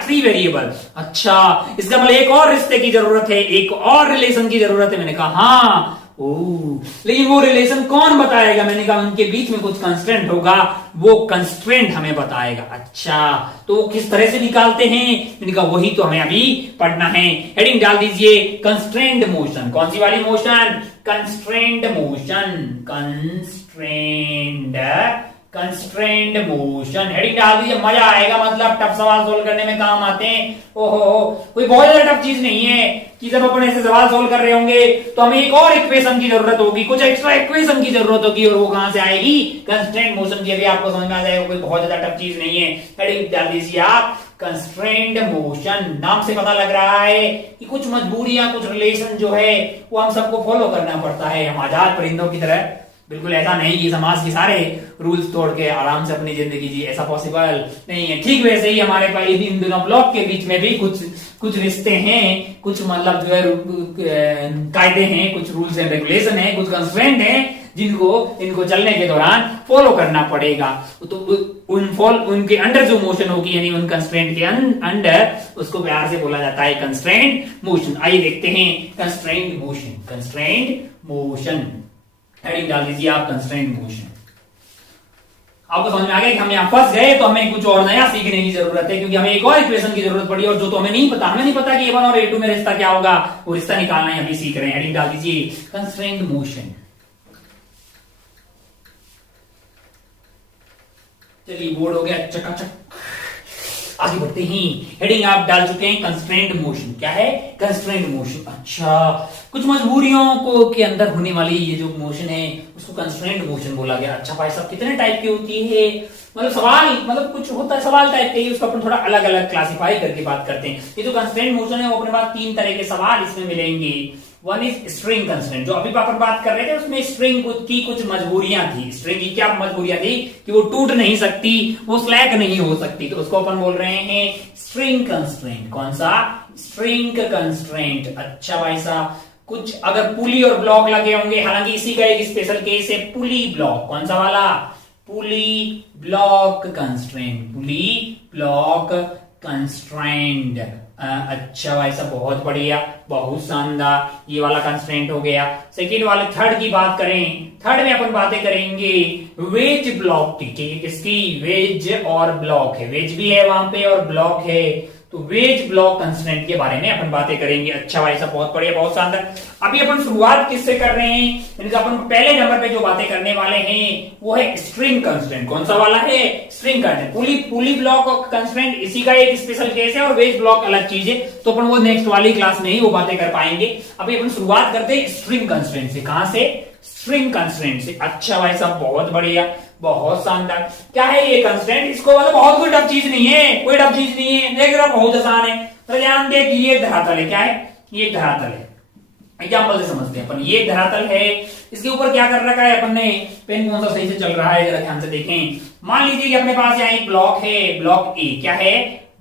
3 variable. अच्छा, इसका मतलब एक और रिश्ते की जरूरत है, एक और रिलेशन की जरूरत है। मैंने कहा हाँ, लेकिन वो रिलेशन कौन बताएगा? मैंने कहा उनके बीच में कुछ कंस्ट्रेंट होगा, वो कंस्ट्रेंट हमें बताएगा। अच्छा, तो किस तरह से निकालते हैं? मैंने कहा वही तो हमें अभी पढ़ना है। हेडिंग डाल दीजिए कंस्ट्रेंट मोशन। कौन सी वाली motion? Constraint motion, constraint motion. Heading डाल दीजिए, मजा आएगा, मतलब टफ सवाल सोल्व करने में काम आते हैं। ओहो, कोई बहुत ज्यादा टफ चीज नहीं है कि जब अपन ऐसे सवाल सोल्व कर रहे होंगे तो हमें एक और इक्वेशन की जरूरत होगी, कुछ एक्स्ट्रा इक्वेशन की जरूरत होगी, और वो कहां से आएगी? कंस्ट्रेंट मोशन की। अभी आपको समझ में आ जाएगा, कोई बहुत ज्यादा टफ चीज नहीं है। हेडिंग डाल दीजिए आप कंस्ट्रेंट मोशन। नाम से पता लग रहा है कि कुछ मजबूरियां, कुछ रिलेशन जो है वो हम सबको फॉलो करना पड़ता है, हम आजाद परिंदों की तरह। बिल्कुल ऐसा नहीं कि समाज के सारे रूल्स तोड़ के आराम से अपनी जिंदगी जी, ऐसा पॉसिबल नहीं है। ठीक वैसे ही हमारे पास इन दोनों ब्लॉक के बीच में भी कुछ रिश्ते हैं, कुछ मतलब जो है कायदे हैं, कुछ रूल्स एंड रेगुलेशन है, कुछ कंस्ट्रेंट है जिनको इनको चलने के दौरान फॉलो करना पड़ेगा। तो उनके अंडर जो मोशन होगी, यानी उन कंस्ट्रेंट के अंडर, उसको प्यार से बोला जाता है कंस्ट्रेंट मोशन। आइए देखते हैं constraint motion. Constraint motion, heading डाल दीजिए आप कंस्ट्रेंट मोशन। आपको समझ में आ गया कि हम यहां फंस गए तो हमें कुछ और नया सीखने की जरूरत है, क्योंकि हमें एक और इक्वेशन की जरूरत पड़ी, और जो तो हमें नहीं पता कि a1 और a2 में रिश्ता क्या होगा, वो रिश्ता निकालना है, अभी सीख रहे हैं। हेडिंग डाल दीजिए कंस्ट्रेंट मोशन। चलिए, बोर्ड हो गया चकाचक, आगे बढ़ते ही। हेडिंग आप डाल चुके हैं कंस्ट्रेंट मोशन। क्या है कंस्ट्रेंट मोशन? अच्छा, कुछ मजबूरियों को के अंदर होने वाली ये जो मोशन है उसको कंस्ट्रेंट मोशन बोला गया। अच्छा भाई साहब, कितने टाइप की होती है? मतलब सवाल, मतलब कुछ होता है सवाल टाइप के, उसको अपन थोड़ा अलग अलग क्लासिफाई करके बात करते हैं। ये जो कंस्ट्रेंट मोशन है वो अपने पास 3 तरह के सवाल इसमें मिलेंगे। वन इज स्ट्रिंग कंस्ट्रेंट, जो अभी अपन बात कर रहे थे उसमें स्ट्रिंग की कुछ मजबूरियां थी। स्ट्रिंग की क्या मजबूरियां थी? कि वो टूट नहीं सकती, वो स्लैग नहीं हो सकती, तो उसको अपन बोल रहे हैं स्ट्रिंग कंस्ट्रेंट। कौन सा? String constraint. अच्छा भाई साहब, कुछ अगर पुली और ब्लॉक लगे होंगे, हालांकि इसी का एक स्पेशल केस है पुली ब्लॉक। कौन सा वाला? पुली ब्लॉक कंस्ट्रेंट, पुली ब्लॉक कंस्ट्रेंट। अच्छा भाई साहब, बहुत बढ़िया, बहुत शानदार, ये वाला कंस्ट्रेंट हो गया। सेकेंड वाले, थर्ड की बात करें, थर्ड में अपन बातें करेंगे वेज ब्लॉक की। किसकी? वेज और ब्लॉक है, वेज भी है वहां पे और ब्लॉक है, तो तो वेज ब्लॉक कंस्ट्रेंट के बारे में अपन बातें करेंगे। अच्छा भाई साहब, बहुत बढ़िया, बहुत शानदार। अभी अपन शुरुआत किससे कर रहे हैं, यानी कि अपन पहले नंबर पे जो बातें करने वाले हैं वो है स्ट्रिंग कंस्ट्रेंट। कौन सा वाला है, स्ट्रिंग कंस्ट्रेंट। पुली ब्लॉक कंस्ट्रेंट इसी का एक स्पेशल केस है और वेज ब्लॉक अलग चीज है, तो अपन वो नेक्स्ट वाली क्लास में ही वो बातें कर पाएंगे। अभी अपन शुरुआत करते हैं स्ट्रिंग कंस्ट्रेंट से। कहां से, स्ट्रिंग कंस्ट्रेंट से। अच्छा भाई साहब, बहुत बढ़िया, बहुत शानदार। क्या है ये कंस्ट्रेंट, इसको मतलब बहुत कोई टफ चीज नहीं है, कोई टफ चीज नहीं है, देख रहा बहुत आसान है। तो ध्यान दे कि ये धरातल है, क्या है, ये धरातल है। एग्जाम्पल से समझते हैं अपन, ये धरातल है, इसके ऊपर क्या कर रखा है अपन ने, पेन कौन सा सही से चल रहा है जरा ध्यान से देखें। मान लीजिए कि अपने पास यहाँ एक ब्लॉक है, ब्लॉक ए, क्या है,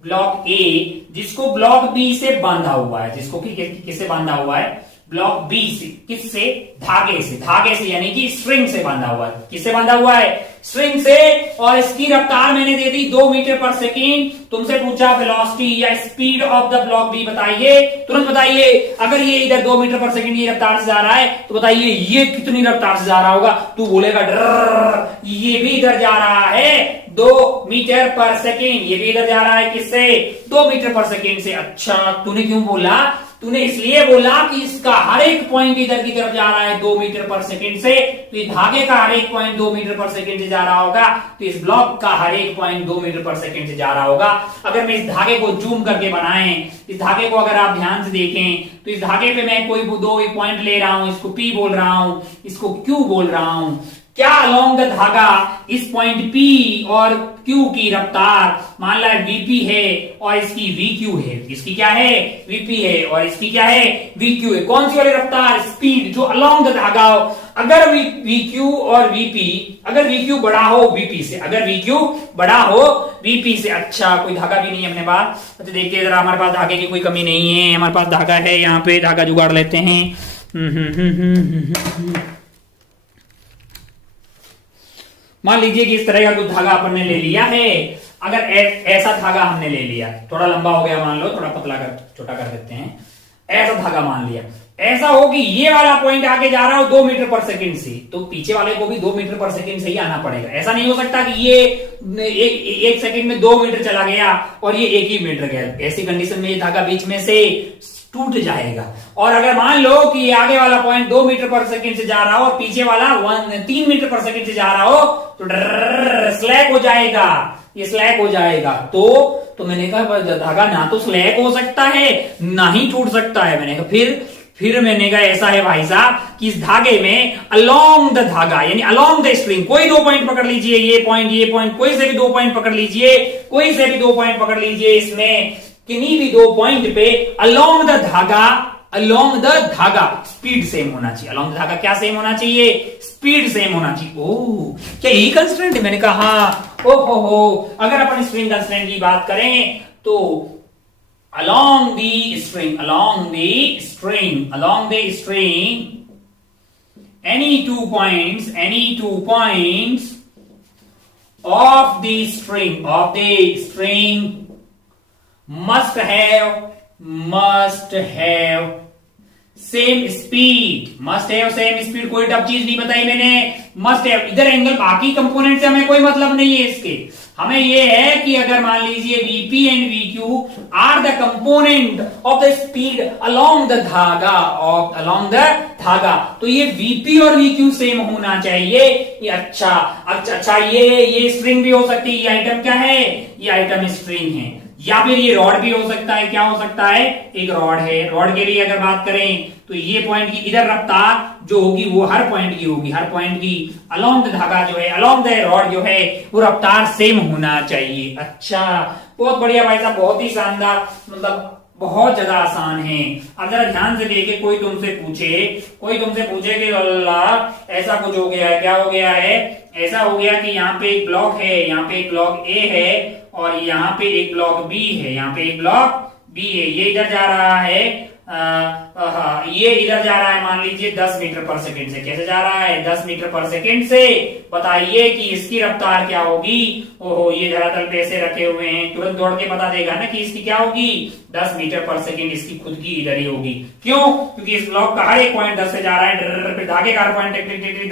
ब्लॉक ए, जिसको ब्लॉक बी से बांधा हुआ है, जिसको किससे बांधा हुआ है, ब्लॉक बी से, किससे, धागे से, धागे से यानी कि स्ट्रिंग से बांधा हुआ है। किससे बांधा हुआ है, स्ट्रिंग से। और इसकी रफ्तार मैंने दे दी 2 मीटर पर सेकेंड। तुमसे पूछा वेलोसिटी या speed of the block B बताइए, तुरंत बताइए। अगर ये इधर 2 मीटर पर सेकेंड ये रफ्तार से जा रहा है तो बताइए ये कितनी रफ्तार से जा रहा होगा। तू बोलेगा डर, ये भी इधर जा रहा है 2 मीटर पर सेकेंड, ये भी इधर जा रहा है किससे, 2 मीटर पर सेकेंड से। अच्छा, तूने क्यों बोला, तूने इसलिए बोला कि इसका हर एक पॉइंट इधर की तरफ जा रहा है 2 मीटर पर सेकेंड से, तो इस धागे का हर एक पॉइंट 2 मीटर पर सेकेंड से जा रहा होगा, तो इस ब्लॉक का हर एक पॉइंट 2 मीटर पर सेकेंड से जा रहा होगा। अगर मैं इस धागे को जूम करके बनाएं, इस धागे को अगर आप ध्यान से देखें तो इस धागे पे मैं कोई 2 पॉइंट ले रहा हूं, इसको P बोल रहा हूं, इसको Q बोल रहा हूं। क्या अलोंग द धागा इस पॉइंट P और Q की रफ्तार मान ला VP है और इसकी VQ है, इसकी क्या है, VP है और इसकी क्या है, VQ है। कौन सी वाली रफ्तार, स्पीड जो अलोंग द धागा हो। अगर VQ और VP, अगर VQ बड़ा हो VP से, अगर VQ बड़ा हो VP से। अच्छा, कोई धागा भी नहीं है अपने पास। अच्छा देखिए जरा, हमारे पास धागे की कोई कमी नहीं है, हमारे पास धागा है, यहाँ पे धागा जुगाड़ लेते हैं। मान लीजिए कि इस तरह का कुछ धागा अपन ने ले लिया है। अगर ऐसा धागा हमने ले लिया, थोड़ा लंबा हो गया मान लो, थोड़ा पतला कर, छोटा कर देते हैं। ऐसा धागा मान लिया, ऐसा हो कि ये वाला पॉइंट आगे जा रहा हो 2 मीटर पर सेकंड से, तो पीछे वाले को भी 2 मीटर पर सेकंड से ही आना पड़ेगा। ऐसा नहीं हो सकता कि ये एक सेकंड में 2 मीटर चला गया और ये 1 ही मीटर गया। ऐसी कंडीशन में ये धागा बीच में से टूट जाएगा। और अगर मान लो कि ये आगे वाला पॉइंट 2 मीटर पर सेकंड से जा रहा हो और पीछे वाला 3 मीटर पर सेकंड से जा रहा हो, तो स्लैक हो जाएगा, ये स्लैक हो जाएगा। तो मैंने कहा धागा ना तो स्लैक हो सकता है ना ही टूट सकता है। मैंने कहा फिर मैंने कहा ऐसा है भाई साहब कि इस धागे में अलोंग द धागा यानी अलोंग द स्ट्रिंग, कोई 2 पॉइंट पकड़ लीजिए, ये पॉइंट कोई से भी 2 पॉइंट पकड़ लीजिए, कोई से भी 2 पॉइंट पकड़ लीजिए, इसमें किन्हीं भी 2 पॉइंट पे अलोंग द धागा स्पीड सेम होना चाहिए। अलोंग द धागा क्या सेम होना चाहिए, स्पीड सेम होना चाहिए। ओह, क्या यही कंस्ट्रेंट है? मैंने कहा हाँ। ओहो, अगर अपन स्ट्रिंग कंस्ट्रेंट की बात करें तो along the string, any 2 points of the string must have same speed, कोई टफ चीज नहीं बताई मैंने, मस्ट हैव। इधर एंगल बाकी कंपोनेंट से हमें कोई मतलब नहीं है इसके, हमें ये है कि अगर मान लीजिए VP and VQ are the component of the speed along the धागा, तो ये VP और VQ सेम होना चाहिए। ये अच्छा ये स्ट्रिंग भी हो सकती है। ये आइटम क्या है, ये आइटम स्ट्रिंग है, या फिर ये रॉड भी हो सकता है। क्या हो सकता है, एक रॉड है। रॉड के लिए अगर बात करें तो ये पॉइंट की इधर रफ्तार जो होगी वो हर पॉइंट की अलोंग द धागा जो है, अलोंग द रॉड जो है, वो रफ्तार सेम होना चाहिए। अच्छा, बहुत बढ़िया भाई साहब, बहुत ही शानदार, मतलब बहुत ज्यादा आसान है। अब जरा ध्यान से देखे, कोई तुमसे पूछे कि अल्लाह ऐसा कुछ हो गया है, क्या हो गया है, ऐसा हो गया कि यहाँ पे एक ब्लॉक है, यहाँ पे एक ब्लॉक ए है और यहाँ पे एक ब्लॉक बी है, यहाँ पे एक ब्लॉक बी है। ये इधर जा रहा है, ये इधर जा रहा है मान लीजिए 10 मीटर पर सेकंड से। कैसे जा रहा है, 10 मीटर पर सेकंड से। बताइए कि इसकी रफ्तार क्या होगी। ओहो, ये धरातल पे ऐसे रखे हुए हैं, तुरंत दौड़ के बता देगा ना कि इसकी क्या होगी, 10 मीटर पर सेकंड इसकी खुद की इधर ही होगी। क्यों, क्योंकि इस ब्लॉक का हर एक पॉइंट 10 से जा रहा है, फिर धागे का हर पॉइंट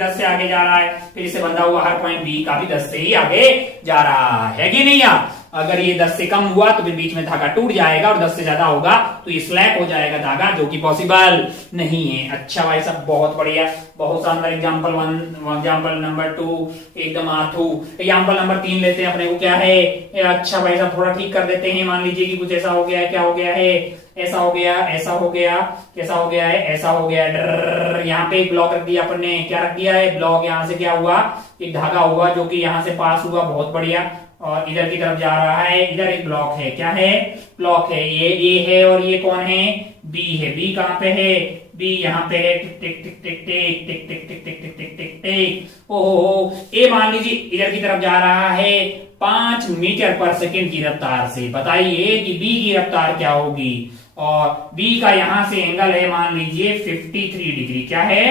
10 से आगे जा रहा है, फिर इसे बंधा हुआ हर पॉइंट बी का भी 10 से ही आगे जा रहा है कि नहीं यार। अगर ये 10 से कम हुआ तो फिर बीच में धागा टूट जाएगा, और 10 से ज्यादा होगा तो ये स्लैप हो जाएगा धागा, जो कि पॉसिबल नहीं है। अच्छा भाई साहब, बहुत बढ़िया, बहुत शानदार। एग्जाम्पल 1, एग्जाम्पल नंबर 2 एकदम आथू। एग्जाम्पल नंबर 3 लेते हैं अपने को, क्या है। अच्छा भाई साहब, थोड़ा ठीक कर देते हैं। मान लीजिए कि कुछ ऐसा हो गया है, क्या हो गया है, ऐसा हो गया, ऐसा हो गया, कैसा हो गया है, ऐसा हो गया है। यहाँ पे एक ब्लॉक रख दिया अपन ने, क्या रख दिया है, ब्लॉक। यहाँ से क्या हुआ, एक धागा हुआ जो कि यहाँ से पास हुआ, बहुत बढ़िया, और इधर की तरफ जा रहा है। इधर एक ब्लॉक है, क्या है, ब्लॉक है। ये ए है और ये कौन है, बी है। बी कहाँ पे है, बी यहाँ पे है। टिक टिक टिक टिक टिक टिक टिक टिक टिक टिक टिक टिक टिक। ओहो, ए मान लीजिए इधर की तरफ जा रहा है 5 मीटर पर सेकेंड की रफ्तार से। बताइए कि बी की रफ्तार क्या होगी। और बी का यहां से एंगल है, मान लीजिए 53 डिग्री। क्या है,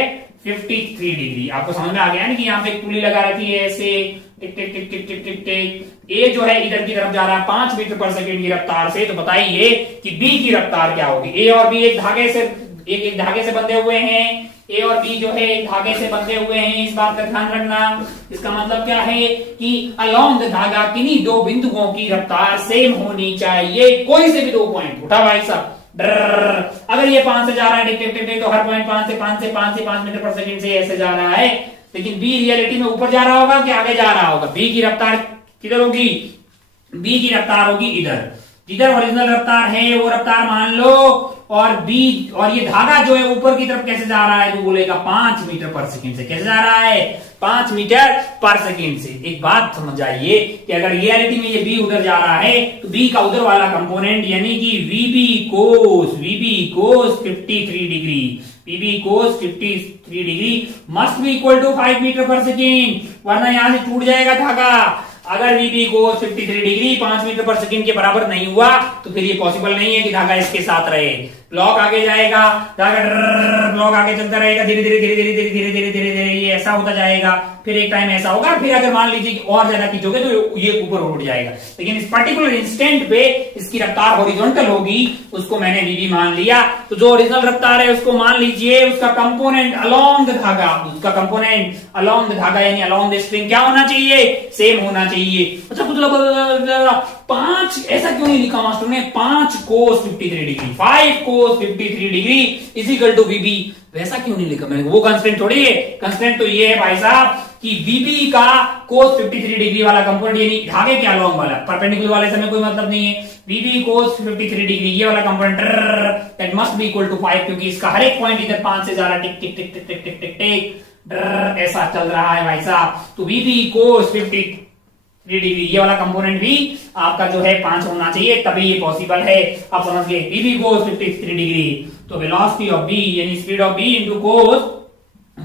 53 डिग्री। आपको समझ में आ गया ना कि यहाँ पे पुली लगा रखी है ऐसे, टिक टिक टिक टिक टिक टिक टिक। ए जो है इधर की तरफ जा रहा है 5 मीटर पर सेकेंड की रफ्तार से। तो बताइए कि बी की रफ्तार क्या होगी। ए और बी एक धागे से बंधे हुए हैं। ए और बी जो है एक धागे से बंधे हुए हैं, इस बात का ध्यान रखना। इसका मतलब क्या है कि अलोंग धागा किन्हीं दो बिंदुओं की रफ्तार सेम होनी चाहिए। कोई से भी 2 पॉइंट उठा भाई साहब। अगर ये 5 से जा रहा है तो हर पॉइंट 5 मीटर पर सेकेंड से ऐसे जा रहा है। लेकिन बी रियलिटी में ऊपर जा रहा होगा कि आगे जा रहा होगा। बी की रफ्तार किधर होगी, बी की रफ्तार होगी इधर, जिधर ओरिजिनल रफ्तार है वो रफ्तार मान लो। और बी और ये धागा जो है ऊपर की तरफ कैसे जा रहा है, तो बोलेगा 5 मीटर पर सेकेंड से। कैसे जा रहा है, 5 मीटर पर सेकेंड से। एक बात समझ आइए कि अगर रियलिटी में ये बी उधर जा रहा है तो बी का उधर वाला कंपोनेंट यानी कि VB cos 53 degree, VB cos 53 degree must be equal to 5 metre पर सेकेंड, वरना यहां से टूट जाएगा धागा। अगर वीबी कोस 53 डिग्री 5 मीटर पर सेकेंड के बराबर नहीं हुआ तो फिर ये पॉसिबल नहीं है कि धागा इसके साथ रहे। ब्लॉक आगे जाएगा, धागा ब्लॉक आगे चलता रहेगा, धीरे धीरे धीरे धीरे धीरे धीरे धीरे धीरे धीरे ये ऐसा होता जाएगा। फिर एक टाइम ऐसा होगा, फिर अगर मान लीजिए कि और ज्यादा खींचोगे तो ये ऊपर उठ जाएगा। लेकिन इस पर्टिकुलर इंस्टेंट पे इसकी रफ्तार हॉरिजॉन्टल होगी, उसको मैंने वीबी मान लिया। तो जो ओरिजिनल रफ्तार है उसको मान लीजिए उसका कंपोनेंट अलोंग द धागा, उसका कंपोनेंट अलोंग द धागा यानी अलोंग द स्ट्रिंग क्या होना चाहिए, सेम होना चाहिए। अच्छा कुछ 5 ऐसा क्यों नहीं लिखा मास्टर ने, 5 cos 53 degree, 5 cos 53 degree is equal to VB, वैसा क्यों नहीं लिखा मैंने। वो कंस्टेंट थोड़ी है, कंस्टेंट तो ये है भाई साहब कि वीबी का कोस 53 डिग्री वाला कंपोनेंट यानी धागे के अलोंग वाला, परपेंडिकुलर वाले से हमें कोई मतलब नहीं है। वीबी कोस 53 डिग्री ये वाला component that must be equal to 5, क्योंकि इसका हर एक पॉइंट इधर 5 से ज्यादा टिक टिक टिक टिक टिक टिक टिक टिक ऐसा चल रहा है भाई साहब। तो वीबी कोस 53 डिग्री ये वाला कंपोनेंट भी आपका जो है 5 होना चाहिए, तभी ये पॉसिबल है। आप समझ गए, वीबी कोस 53 डिग्री। तो वेलोसिटी ऑफ बी यानी speed of B into cos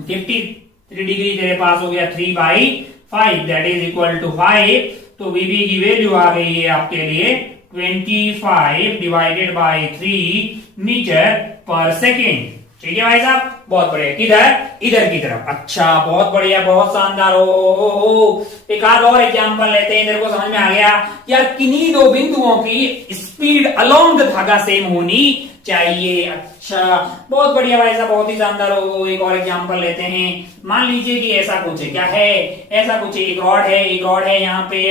53 degree तेरे पास हो गया 3/5 दैट इज इक्वल टू 5। तो वीबी की वैल्यू आ गई है आपके लिए 25 डिवाइडेड बाय 3 मीटर पर सेकेंड। ठीक है भाई साहब, बहुत बढ़िया। किधर, इधर की तरफ। अच्छा बहुत बढ़िया, बहुत शानदार। हो एक आध और एग्जांपल लेते हैं, इधर को समझ में आ गया यार किन्हीं दो बिंदुओं की स्पीड अलोंग द धागा सेम होनी चाहिए। अच्छा बहुत बढ़िया भाई साहब, बहुत ही शानदार। हो एक और एग्जांपल लेते हैं। मान लीजिए कि ऐसा कुछ है, क्या है, ऐसा कुछ एक रॉड है यहाँ पे,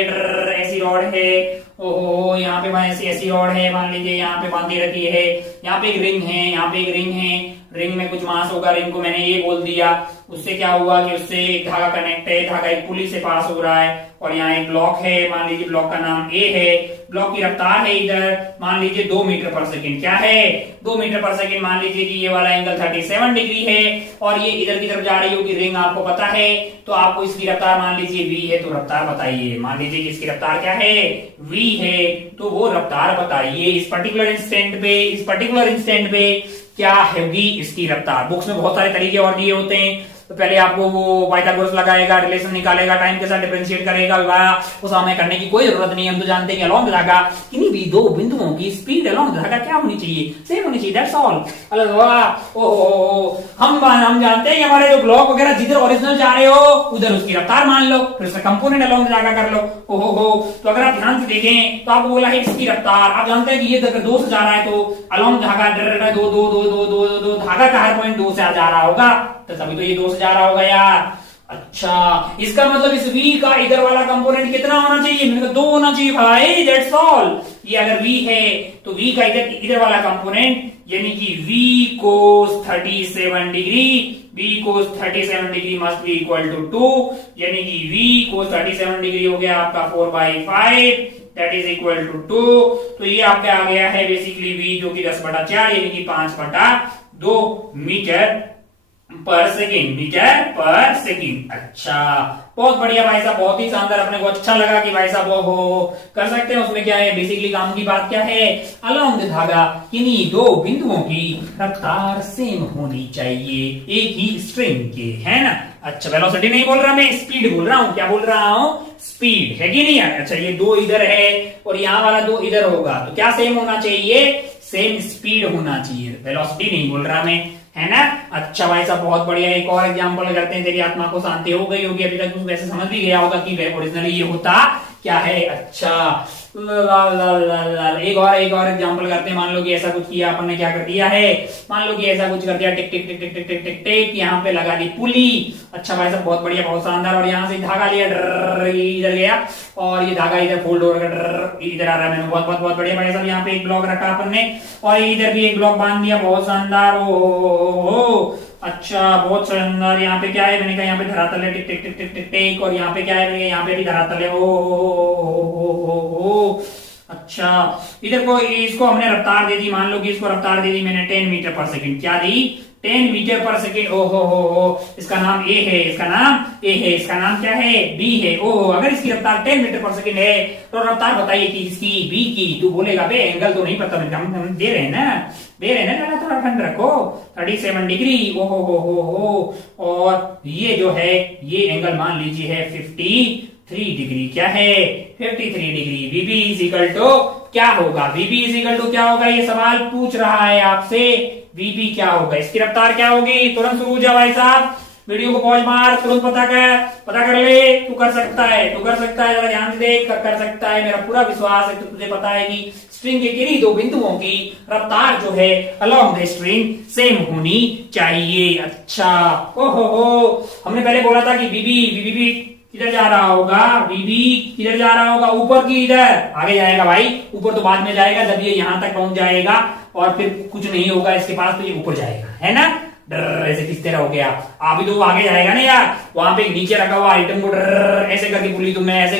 ऐसी रॉड है, ओहो यहाँ पे ऐसी रॉड है, मान लीजिए यहाँ पे बांधी रखी है। यहाँ पे एक रिंग है, यहाँ पे एक रिंग है, रिंग में कुछ मास होगा, रिंग को मैंने ये बोल दिया। उससे क्या हुआ कि उससे एक धागा कनेक्ट है, धागा एक पुली से पास हो रहा है, और यहाँ एक ब्लॉक है, मान लीजिए ब्लॉक का नाम ए है। ब्लॉक की रफ्तार है इधर मान लीजिए 2 मीटर पर सेकेंड। क्या है, 2 मीटर पर सेकेंड। मान लीजिए कि ये वाला एंगल 37 डिग्री है और ये इधर की तरफ जा रही होगी रिंग, आपको पता है। तो आपको इसकी रफ्तार मान लीजिए v है, तो रफ्तार बताइए। मान लीजिए कि इसकी रफ्तार क्या है, v है, तो वो रफ्तार बताइए इस पर्टिकुलर इंस्टेंट पे क्या होगी इसकी रफ्तार। बुक्स में बहुत सारे तरीके और दिए होते हैं। तो पहले आपको वो पाइथागोरस लगाएगा, रिलेशन निकालेगा, टाइम के साथ डिफरेंशिएट करेगा, उस हमें करने की कोई जरूरत नहीं है। हम तो जानते हैं कि अलोंग धागा किन्हीं भी दो बिंदुओं की स्पीड अलोंग धागा क्या होनी चाहिए, सेम होनी चाहिए, दैट्स ऑल। हम जानते हैं कि हमारे जो ब्लॉक वगैरह जिधर ओरिजिनल जा रहे हो उधर उसकी रफ्तार मान लो, फिर उसका कंपोनेंट अलोंग धागा कर लो। तो अगर आप ध्यान से देखें तो आपको बोला है इसकी रफ्तार, आप जानते हैं कि ये अगर 2 से जा रहा है तो अलोंग धागा दो धागा का हर पॉइंट 2 से जा रहा होगा, तो तभी तो ये 2 से जा रहा होगा यार। अच्छा, इसका मतलब इस v का इधर वाला कंपोनेंट कितना होना चाहिए? मैंने कहा 2 होना चाहिए भाई, दैट्स ऑल। ये अगर v है तो v का इधर इधर वाला कंपोनेंट यानी कि v cos 37 degree, v cos 37 degree must be equal to 2, यानी कि v cos 37 डिग्री हो गया आपका 4/5, दैट इज इक्वल टू 2। तो ये आपका आ गया है बेसिकली v जो कि 10/4 यानी कि 5/2 मीटर पर सेकेंड। अच्छा, बहुत बढ़िया भाई साहब, बहुत ही शानदार। अपने को अच्छा लगा कि भाई साहब वो कर सकते हैं। उसमें क्या है बेसिकली काम की बात क्या है, अलोंग द धागा किन्हीं दो बिंदुओं की रफ्तार सेम होनी चाहिए एक ही स्ट्रिंग के, है ना। अच्छा, वेलोसिटी नहीं बोल रहा मैं, स्पीड बोल रहा हूँ। क्या बोल रहा हूँ? स्पीड, है कि नहीं है। अच्छा, ये 2 इधर है और यहाँ वाला 2 इधर होगा तो क्या सेम होना चाहिए? सेम स्पीड होना चाहिए, वेलोसिटी नहीं बोल रहा मैं, है ना। अच्छा भाई साहब, बहुत बढ़िया। एक और एग्जांपल करते हैं, तेरी आत्मा को शांति हो गई होगी। अभी तक तुम वैसे समझ भी गया होगा कि ओरिजिनली ये होता क्या है। अच्छा, एक और एग्जांपल करते हैं। मान लो कि ऐसा कुछ किया अपन ने, क्या कर दिया है, मान लो कि ऐसा कुछ कर दिया, टिक टिक टिक टिक टिक टिक टिक टिक, यहाँ पे लगा दी पुली। अच्छा भाई साहब, बहुत बढ़िया, बहुत शानदार। और यहाँ से धागा लिया, इधर गया और ये धागा इधर फोल्ड हो रहा, इधर आ रहा है। मैंने बहुत बढ़िया भाई साहब। यहाँ पे एक ब्लॉक रखा अपन ने और इधर भी एक ब्लॉक बांध दिया, बहुत शानदार। ओ अच्छा, बहुत शानदार। यहाँ पे क्या है, मैंने कहा यहाँ पे धरातल है, टिक टिक टिक टिक टिक टिक, और यहाँ पे क्या है, यहाँ पे भी धरातल है। ओ अच्छा, इधर को इसको हमने रफ्तार दे दी, मान लो कि इसको रफ्तार दे दी मैंने 10 मीटर पर सेकंड। क्या दी? 10 मीटर पर सेकंड। हो, इसका नाम ए है, इसका नाम ए है, इसका नाम क्या है? बी है। ओहो, अगर इसकी रफ्तार 10 मीटर पर सेकंड है तो रफ्तार बताइए कि इसकी बी की। तू बोलेगा बे एंगल तो नहीं पता, हम दे रहे हैं ना, थोड़ा ठंड रखो, 37 डिग्री। ओहो, और ये जो है ये एंगल मान लीजिए है 53 डिग्री। क्या है? 53 degree. VB is equal to क्या होगा? बीबी इज इक्वल टू क्या होगा? ये सवाल पूछ रहा है आपसे, बीबी क्या होगा, इसकी रफ्तार क्या होगी? तुरंत शुरू हो जा भाई साहब, वीडियो को पॉज मार, तुरंत पता कर ले। तू कर सकता है, जरा ध्यान से देख, कर सकता है, मेरा पूरा विश्वास है। तो तुझे पता है कि स्ट्रिंग के किन्हीं 2 बिंदुओं की रफ्तार जो है अलोंग द स्ट्रिंग सेम होनी चाहिए। अच्छा, ओहो, हमने पहले बोला था कि बीबी किधर जा रहा होगा? बीबी किधर जा रहा होगा? ऊपर की इधर आगे जाएगा भाई, ऊपर तो बाद में जाएगा जब ये यहां तक पहुंच जाएगा और फिर कुछ नहीं होगा इसके पास, तो ये ऊपर जाएगा, है ना। ऐसे किस तरह हो गया? अभी तो आगे जाएगा ना यार, वहां पे नीचे रखा हुआ आइटम को ऐसे करके पुली तो मैं ऐसे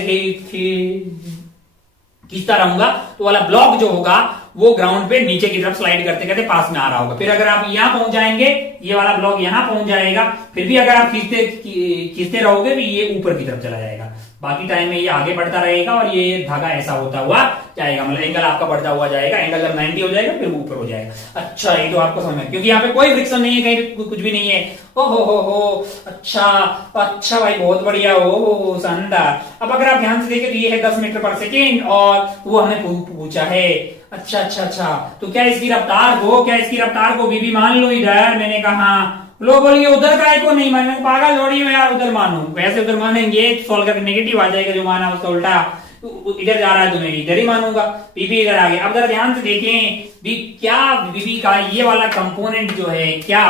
खींचता रहूंगा तो वाला ब्लॉक जो होगा वो ग्राउंड पे नीचे की तरफ स्लाइड करते करते पास में आ रहा होगा। फिर अगर आप यहां पहुंच जाएंगे, ये वाला ब्लॉक यहां पहुंच जाएगा, फिर भी अगर आप खींचते रहोगे भी ये ऊपर की तरफ चला जाएगा। बाकी टाइम में ये आगे बढ़ता रहेगा और ये धागा ऐसा होता हुआ जाएगा, मतलब एंगल आपका बढ़ता हुआ जाएगा। एंगल जब 90 हो जाएगा फिर ऊपर हो जाएगा। अच्छा, ये तो आपको समझ में, क्योंकि यहाँ पे कोई फ्रिक्शन नहीं है, कहीं कुछ भी नहीं है। हो अच्छा भाई, बहुत बढ़िया। हो शानदार। अब अगर आप ध्यान से देखें तो ये है 10 मीटर पर सेकेंड और वो हमें पूछा है। अच्छा, तो क्या इसकी रफ्तार को बीबी मान लो इधर? मैंने कहा लोग बोलेंगे उधर काय को नहीं माने, पागल जोड़ी में यार, उधर मानू। वैसे उधर मानेंगे सॉल्व करके नेगेटिव आ जाएगा, जो माना उसका उल्टा। इधर जा रहा है तो मैं इधर ही मानूंगा, बीबी इधर आ गया। अब जरा ध्यान से देखें, क्या बीबी का ये वाला कंपोनेंट जो है, क्या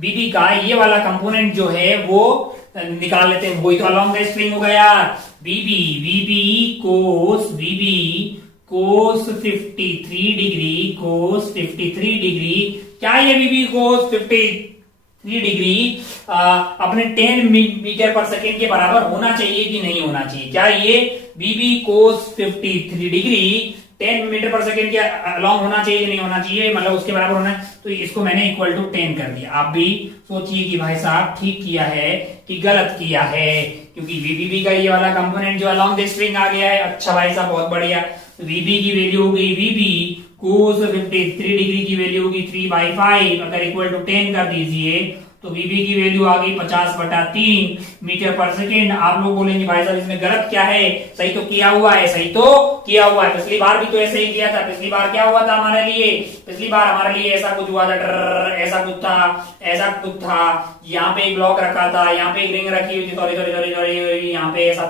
बीबी का ये वाला कंपोनेंट जो है वो निकाल लेते हैं। वही तो अलोंग द स्ट्रिंग हो गया। बीबी कोस 53 डिग्री, क्या ये बीबी कोस 53 डिग्री अपने 10 मीटर पर सेकेंड के बराबर होना चाहिए कि नहीं होना चाहिए? क्या ये बीबी कोस 53 डिग्री 10 मीटर पर सेकेंड के अलोंग होना चाहिए कि नहीं होना चाहिए, मतलब उसके बराबर होना है? तो इसको मैंने इक्वल टू 10 कर दिया। आप भी सोचिए कि भाई साहब ठीक किया है कि गलत किया है, क्योंकि बीबी का ये वाला कंपोनेंट जो अलोंग द स्ट्रिंग आ गया है। अच्छा भाई साहब, बहुत बढ़िया। बीबी की वैल्यू हो गई, बीबी कोस 53 डिग्री की वैल्यू होगी 3/5। अगर इक्वल टू 10 कर दीजिए तो बीबी की वैल्यू आ गई 50/3 मीटर पर सेकेंड। आप लोग बोलेंगे भाई साहब इसमें गलत क्या है? सही तो किया हुआ है, पिछली बार भी तो ऐसे ही किया था। पिछली बार क्या हुआ था हमारे लिए? पिछली बार हमारे लिए ऐसा कुछ हुआ था, ऐसा कुछ था। यहाँ पे एक ब्लॉक रखा था, यहाँ पे एक रिंग रखी हुई थी, सॉरी, यहाँ पे ऐसा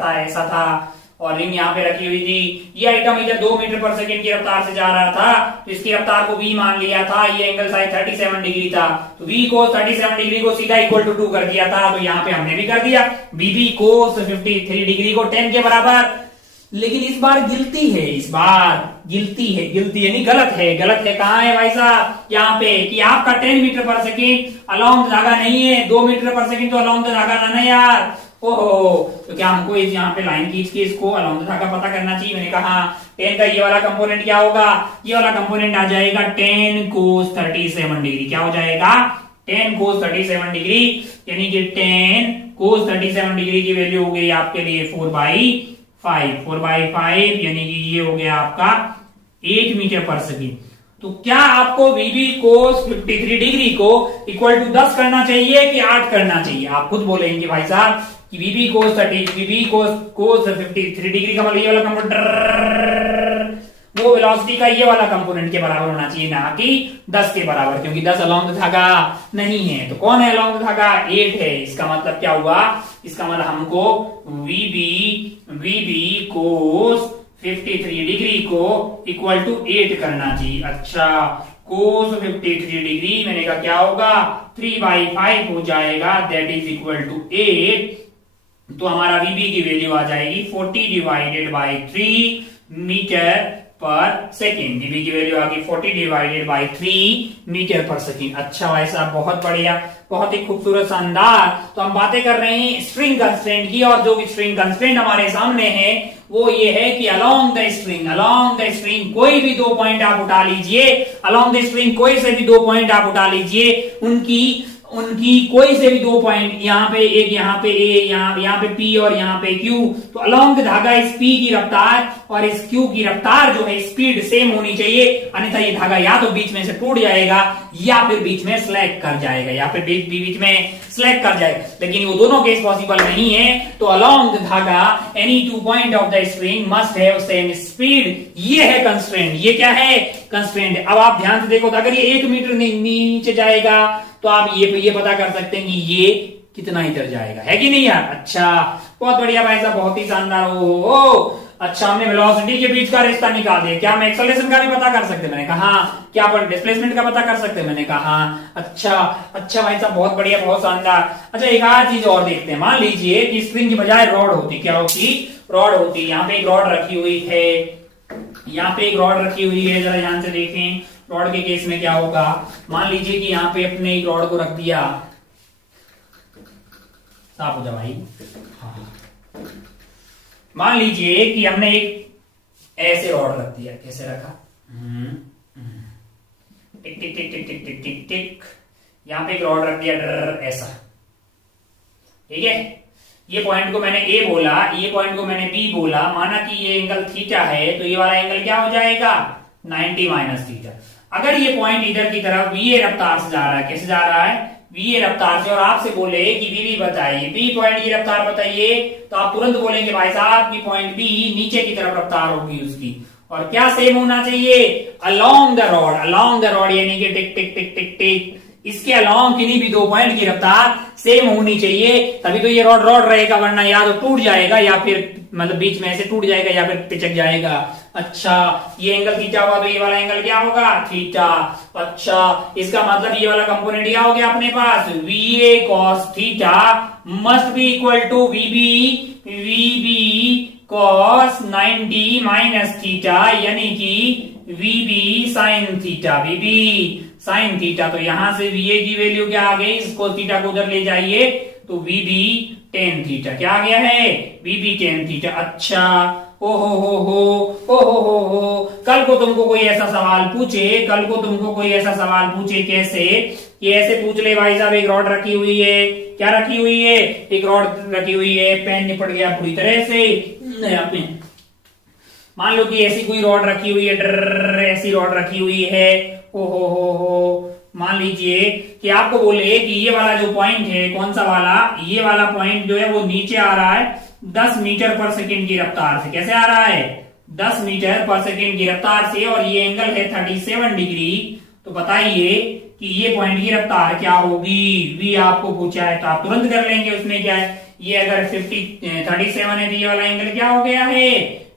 था। और रिंग यहाँ पे रखी हुई थी। ये आइटम इधर 2 मीटर पर सेकंड की रफ्तार से जा रहा था, तो इसकी रफ्तार को v मान लिया था। ये एंगल साइड 37 डिग्री था, तो v cos 37 डिग्री को सीधा इक्वल टू 2 कर दिया था, तो यहाँ पे हमने भी कर दिया। bb cos 53 डिग्री को 10 के बराबर। लेकिन इस बार गिलती है, इस बार गिलती है नहीं, गलत है कहाँ है भाई साहब? यहाँ पे कि आपका 10 मीटर पर सेकेंड अलोंग द धागा नहीं है, 2 मीटर पर सेकेंड तो अलोंग द धागा था ना यार। ओहो, तो क्या हमको इस यहाँ पे लाइन खींच के इसको अलोंग द धागा पता करना चाहिए। मैंने कहा 10 का ये वाला कंपोनेंट क्या होगा? ये वाला कंपोनेंट आ जाएगा 10 cos 37 डिग्री। क्या हो जाएगा? 10 cos 37 डिग्री, यानी कि 10 cos 37 डिग्री की वैल्यू हो गई आपके लिए 4/5 यानी कि ये हो गया आपका 8 मीटर पर सेकेंड। तो क्या आपको वीबी cos 53 डिग्री को इक्वल टू 10 करना चाहिए कि 8 करना चाहिए? आप खुद बोलेंगे भाई साहब कि वीबी cos 53 डिग्री का मतलब ये वाला कंपोनेंट, वो वेलोसिटी का ये वाला कंपोनेंट के बराबर होना चाहिए, ना कि 10 के बराबर, क्योंकि 10 अलोंग द धागा नहीं है। तो कौन है अलोंग द धागा? 8 है। इसका मतलब क्या हुआ? इसका मतलब हमको वीबी cos 53 डिग्री को इक्वल टू 8 करना चाहिए। अच्छा, cos 53 डिग्री मैंने कहा क्या होगा? 3/5 हो जाएगा, दैट इज इक्वल टू 8। तो हमारा वीबी की वैल्यू आ जाएगी 40/3 मीटर पर सेकेंड। वीबी की वैल्यू आ गई 40/3 मीटर पर सेकेंड। अच्छा भाई साहब, बहुत बढ़िया, बहुत ही खूबसूरत, शानदार। तो हम बातें कर रहे हैं स्ट्रिंग कंस्ट्रेंट की, और जो स्ट्रिंग कंस्ट्रेंट हमारे सामने है वो ये है कि अलोंग द स्ट्रिंग कोई भी 2 पॉइंट आप उठा लीजिए, अलोंग द स्ट्रिंग कोई से भी 2 पॉइंट आप उठा लीजिए, उनकी कोई से भी 2 पॉइंट, यहाँ पे एक, यहाँ पे ए, यहाँ पे पी और यहाँ पे क्यू, तो अलोंग द धागा इस पी की रफ्तार और इस क्यू की रफ्तार जो है स्पीड सेम होनी चाहिए, अन्यथा ये धागा या तो बीच में से टूट जाएगा या फिर बीच में स्लैग कर जाएगा, लेकिन वो दोनों केस पॉसिबल नहीं है। तो अलोंग द धागा any 2 point of the string must have same speed. ये है कंस्ट्रेंट। ये क्या है? कंस्ट्रेंट। अब आप ध्यान से देखो, तो अगर ये 1 मीटर नीचे जाएगा तो आप ये पता कर सकते हैं कि ये कितना इधर जाएगा, है कि नहीं यार? अच्छा, बहुत बढ़िया भाई साहब, बहुत ही शानदार। अच्छा, हमने वेलोसिटी के बीच का रिश्ता निकाल दिया। क्या हम एक्सेलरेशन का भी पता कर सकते हैं? मैंने कहा क्या अपन डिस्प्लेसमेंट का पता कर सकते हैं? मैंने कहा अच्छा भाई साहब, बहुत बढ़िया, बहुत शानदार। अच्छा, एक और चीज और देखते हैं। मान लीजिए कि स्प्रिंग की बजाय रॉड होती, क्या होती? रॉड होती। यहाँ पे एक रॉड रखी हुई है, यहाँ पे एक रॉड रखी हुई है, जरा ध्यान से देखें। रॉड के केस में क्या होगा? मान लीजिए कि यहाँ पे अपने एक रॉड को रख दिया, साफ हो जा भाई। हाँ, मान लीजिए कि हमने एक ऐसे रॉड रख दिया। कैसे रखा? टिक टिक टिक टिक टिक टिक टिक टिक। यहाँ पे एक रॉड रख दिया ऐसा, ठीक है। ये पॉइंट को मैंने ए बोला, ये पॉइंट को मैंने बी बोला। माना कि ये एंगल थीटा है, तो ये वाला एंगल क्या हो जाएगा? 90 माइनस थीटा। अगर ये पॉइंट इधर की तरफ वीए रफ्तार से जा रहा है, कैसे जा रहा है? वीए रफ्तार से, और आपसे बोले कि वीबी बताइए, बी पॉइंट की रफ्तार बताइए, तो आप तुरंत बोलेंगे भाई साहब कि पॉइंट बी नीचे की तरफ रफ्तार होगी उसकी। और क्या सेम होना चाहिए? अलोंग द रॉड, यानी कि टिक टिक टिक टिक टिक, इसके अलोंग किन्हीं भी 2 पॉइंट की रफ्तार सेम होनी चाहिए, तभी तो ये रॉड रहेगा, वरना या तो टूट जाएगा या फिर मतलब बीच में ऐसे टूट जाएगा या फिर पिचक जाएगा। अच्छा, ये एंगल थीटा हुआ, तो ये वाला एंगल क्या होगा? थीटा। अच्छा, इसका मतलब ये वाला कंपोनेंट क्या हो गया अपने पास? VA cos theta must be equal to VB cos 90 minus theta, यानी कि VB sin थीटा। तो यहां से VA की वैल्यू क्या आ गई? इसको थीटा को उधर ले जाइए, तो VB tan थीटा क्या आ गया है? VB tan theta. अच्छा, हो, कल को तुमको कोई ऐसा सवाल पूछे, कैसे? ये ऐसे पूछ ले भाई साहब, एक रॉड रखी हुई है, क्या रखी हुई है? एक रॉड रखी हुई है, पेन निपट गया पूरी तरह से यहाँ पे। मान लो कि ऐसी कोई रॉड रखी हुई है, ऐसी रॉड रखी हुई है, मान लीजिए कि आपको बोले कि ये वाला जो पॉइंट है, कौन सा वाला? ये वाला पॉइंट जो है वो नीचे आ रहा है 10 मीटर पर सेकेंड की रफ्तार से। कैसे आ रहा है? 10 मीटर पर सेकेंड की रफ्तार से, और ये एंगल है 37 डिग्री। तो बताइए कि ये पॉइंट की रफ्तार क्या होगी? वी आपको पूछा है, तो आप तुरंत कर लेंगे, उसमें क्या है? ये अगर 37 है तो ये वाला एंगल क्या हो गया है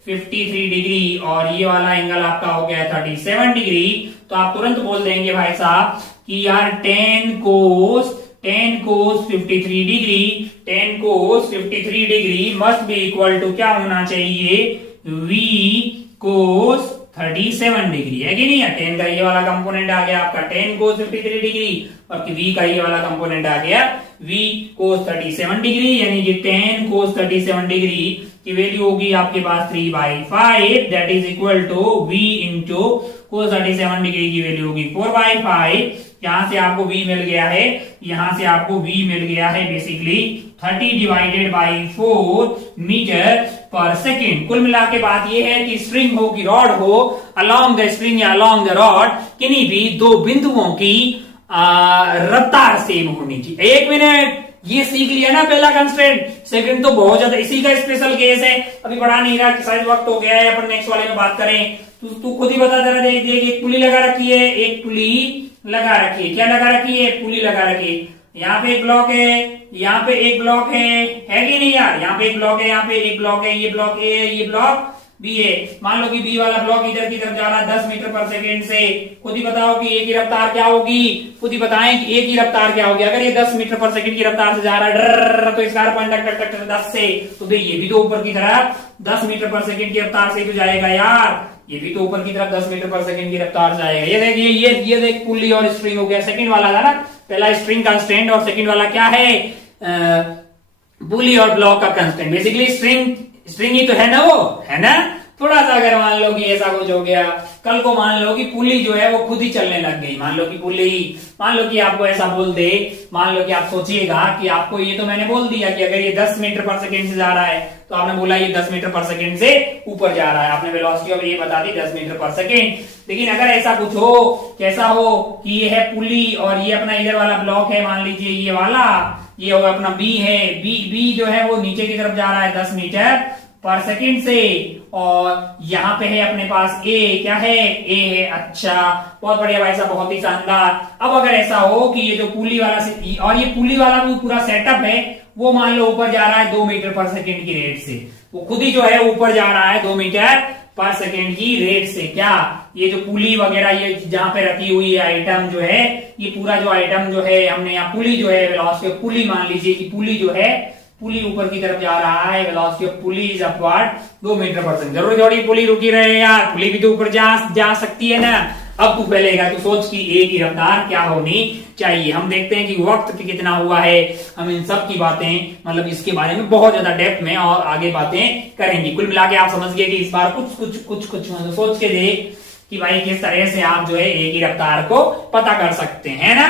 53 डिग्री, और ये वाला एंगल आपका हो गया 37 डिग्री। तो आप तुरंत बोल देंगे भाई साहब कि यार tan cos 53 degree, tan cos 53 degree must be equal to क्या होना चाहिए v cos 37 डिग्री, है कि नहीं। tan का ये वाला कंपोनेंट आ गया आपका tan cos 53 डिग्री, और v का ये वाला कंपोनेंट आ गया v cos 37 डिग्री, यानी कि tan cos 37 डिग्री की वैल्यू होगी आपके पास 3/5, that is equal to v into cos 37 degree की वैल्यू होगी 4/5। यहां से आपको v मिल गया है, यहां से आपको v मिल गया है बेसिकली 30 डिवाइडेड बाई 4 मीटर पर सेकेंड। कुल मिला के बात यह है कि स्ट्रिंग हो कि रॉड हो, अलोंग द स्ट्रिंग या अलोंग द रॉड किन्हीं भी दो बिंदुओं की रफ्तार सेम होनी चाहिए। 1 मिनट, ये सीख लिया ना पहला कंस्ट्रेंट। सेकंड तो बहुत ज्यादा इसी का स्पेशल केस है, अभी पढ़ा नहीं रहा कि शायद वक्त हो गया है, अपन नेक्स्ट वाले में बात करें। तू खुद ही बता दे रहा, देख एक पुली लगा रखी है, एक पुली लगा रखी है, क्या लगा रखी है पुली लगा रखी है। यहाँ पे एक ब्लॉक है, यहाँ पे एक ब्लॉक है कि नहीं यार, यहाँ पे एक ब्लॉक है, यहाँ पे एक ब्लॉक है, ये ब्लॉक ए है, ये ब्लॉक बी है। मान लो कि बी वाला ब्लॉक इधर की तरफ जा रहा है 10 मीटर पर सेकेंड से। खुद ही बताओ कि ए की रफ्तार क्या होगी, खुद ही बताएं कि ए की रफ्तार क्या होगी। अगर ये 10 मीटर पर सेकेंड की रफ्तार से जा रहा है डर, तो इसका कंडक्टर 10 से, तो भाई ये भी तो ऊपर की तरफ 10 मीटर पर सेकेंड की रफ्तार से तो जाएगा यार, ये भी तो ऊपर की तरफ 10 मीटर पर सेकेंड की रफ्तार से आएगा। ये देखिए ये देख पुली और स्ट्रिंग हो गया। सेकंड वाला था ना, पहला स्ट्रिंग कंस्टेंट और सेकंड वाला क्या है पुली और ब्लॉक का कंस्टेंट। बेसिकली स्ट्रिंग ही तो है ना, वो है ना। थोड़ा सा अगर मान लो कि ऐसा कुछ हो गया, कल को मान लो कि पुली जो है वो खुद ही चलने लग गई, मान लो कि पुली, मान लो कि आपको ऐसा बोल दे, मान लो कि आप सोचिएगा कि आपको ये तो मैंने बोल दिया कि अगर ये 10 मीटर पर सेकेंड से जा रहा है, तो आपने बोला ये 10 मीटर पर सेकेंड से ऊपर जा रहा है, आपने वेलोसिटी ऑफ ये बता दी 10 मीटर पर सेकेंड। लेकिन अगर ऐसा कुछ हो, कैसा हो कि ये है पुली और ये अपना इधर वाला ब्लॉक है, मान लीजिए ये वाला, ये होगा अपना बी है, बी जो है वो नीचे की तरफ जा रहा है 10 मीटर पर सेकेंड से, और यहाँ पे है अपने पास ए, क्या है ए है। अच्छा, बहुत बढ़िया भाई साहब, बहुत ही शानदार। अब अगर ऐसा हो कि ये जो पुली वाला से, और ये पुली वाला वो पूरा सेटअप है वो मान लो ऊपर जा रहा है 2 मीटर पर सेकेंड की रेट से, वो खुद ही जो है ऊपर जा रहा है 2 मीटर पर सेकेंड की रेट से। क्या ये जो पुली वगैरह ये जहां पे रखी हुई है आइटम जो है, ये पूरा जो आइटम जो है हमने यहाँ पुली जो है वेलोसिटी ऑफ पुली, मान लीजिए कि पुली जो है पुली ऊपर की तरफ जा रहा है, velocity of pulley is upward 2 metre पर सेकेंड। जरूरी थोड़ी पुली रुकी रहे यार, पुली भी तो ऊपर जा सकती है ना। अब तू पहलेगा तो सोच कि ए की रफ्तार क्या होनी चाहिए। हम देखते हैं कि वक्त कितना हुआ है, हम इन सब की बातें मतलब इसके बारे में बहुत ज्यादा डेप्थ में और आगे बातें करेंगे। कुल मिला के आप समझ गए कि इस बार कुछ मतलब सोच के देख कि भाई किस तरह से आप जो है ए की रफ्तार को पता कर सकते हैं ना।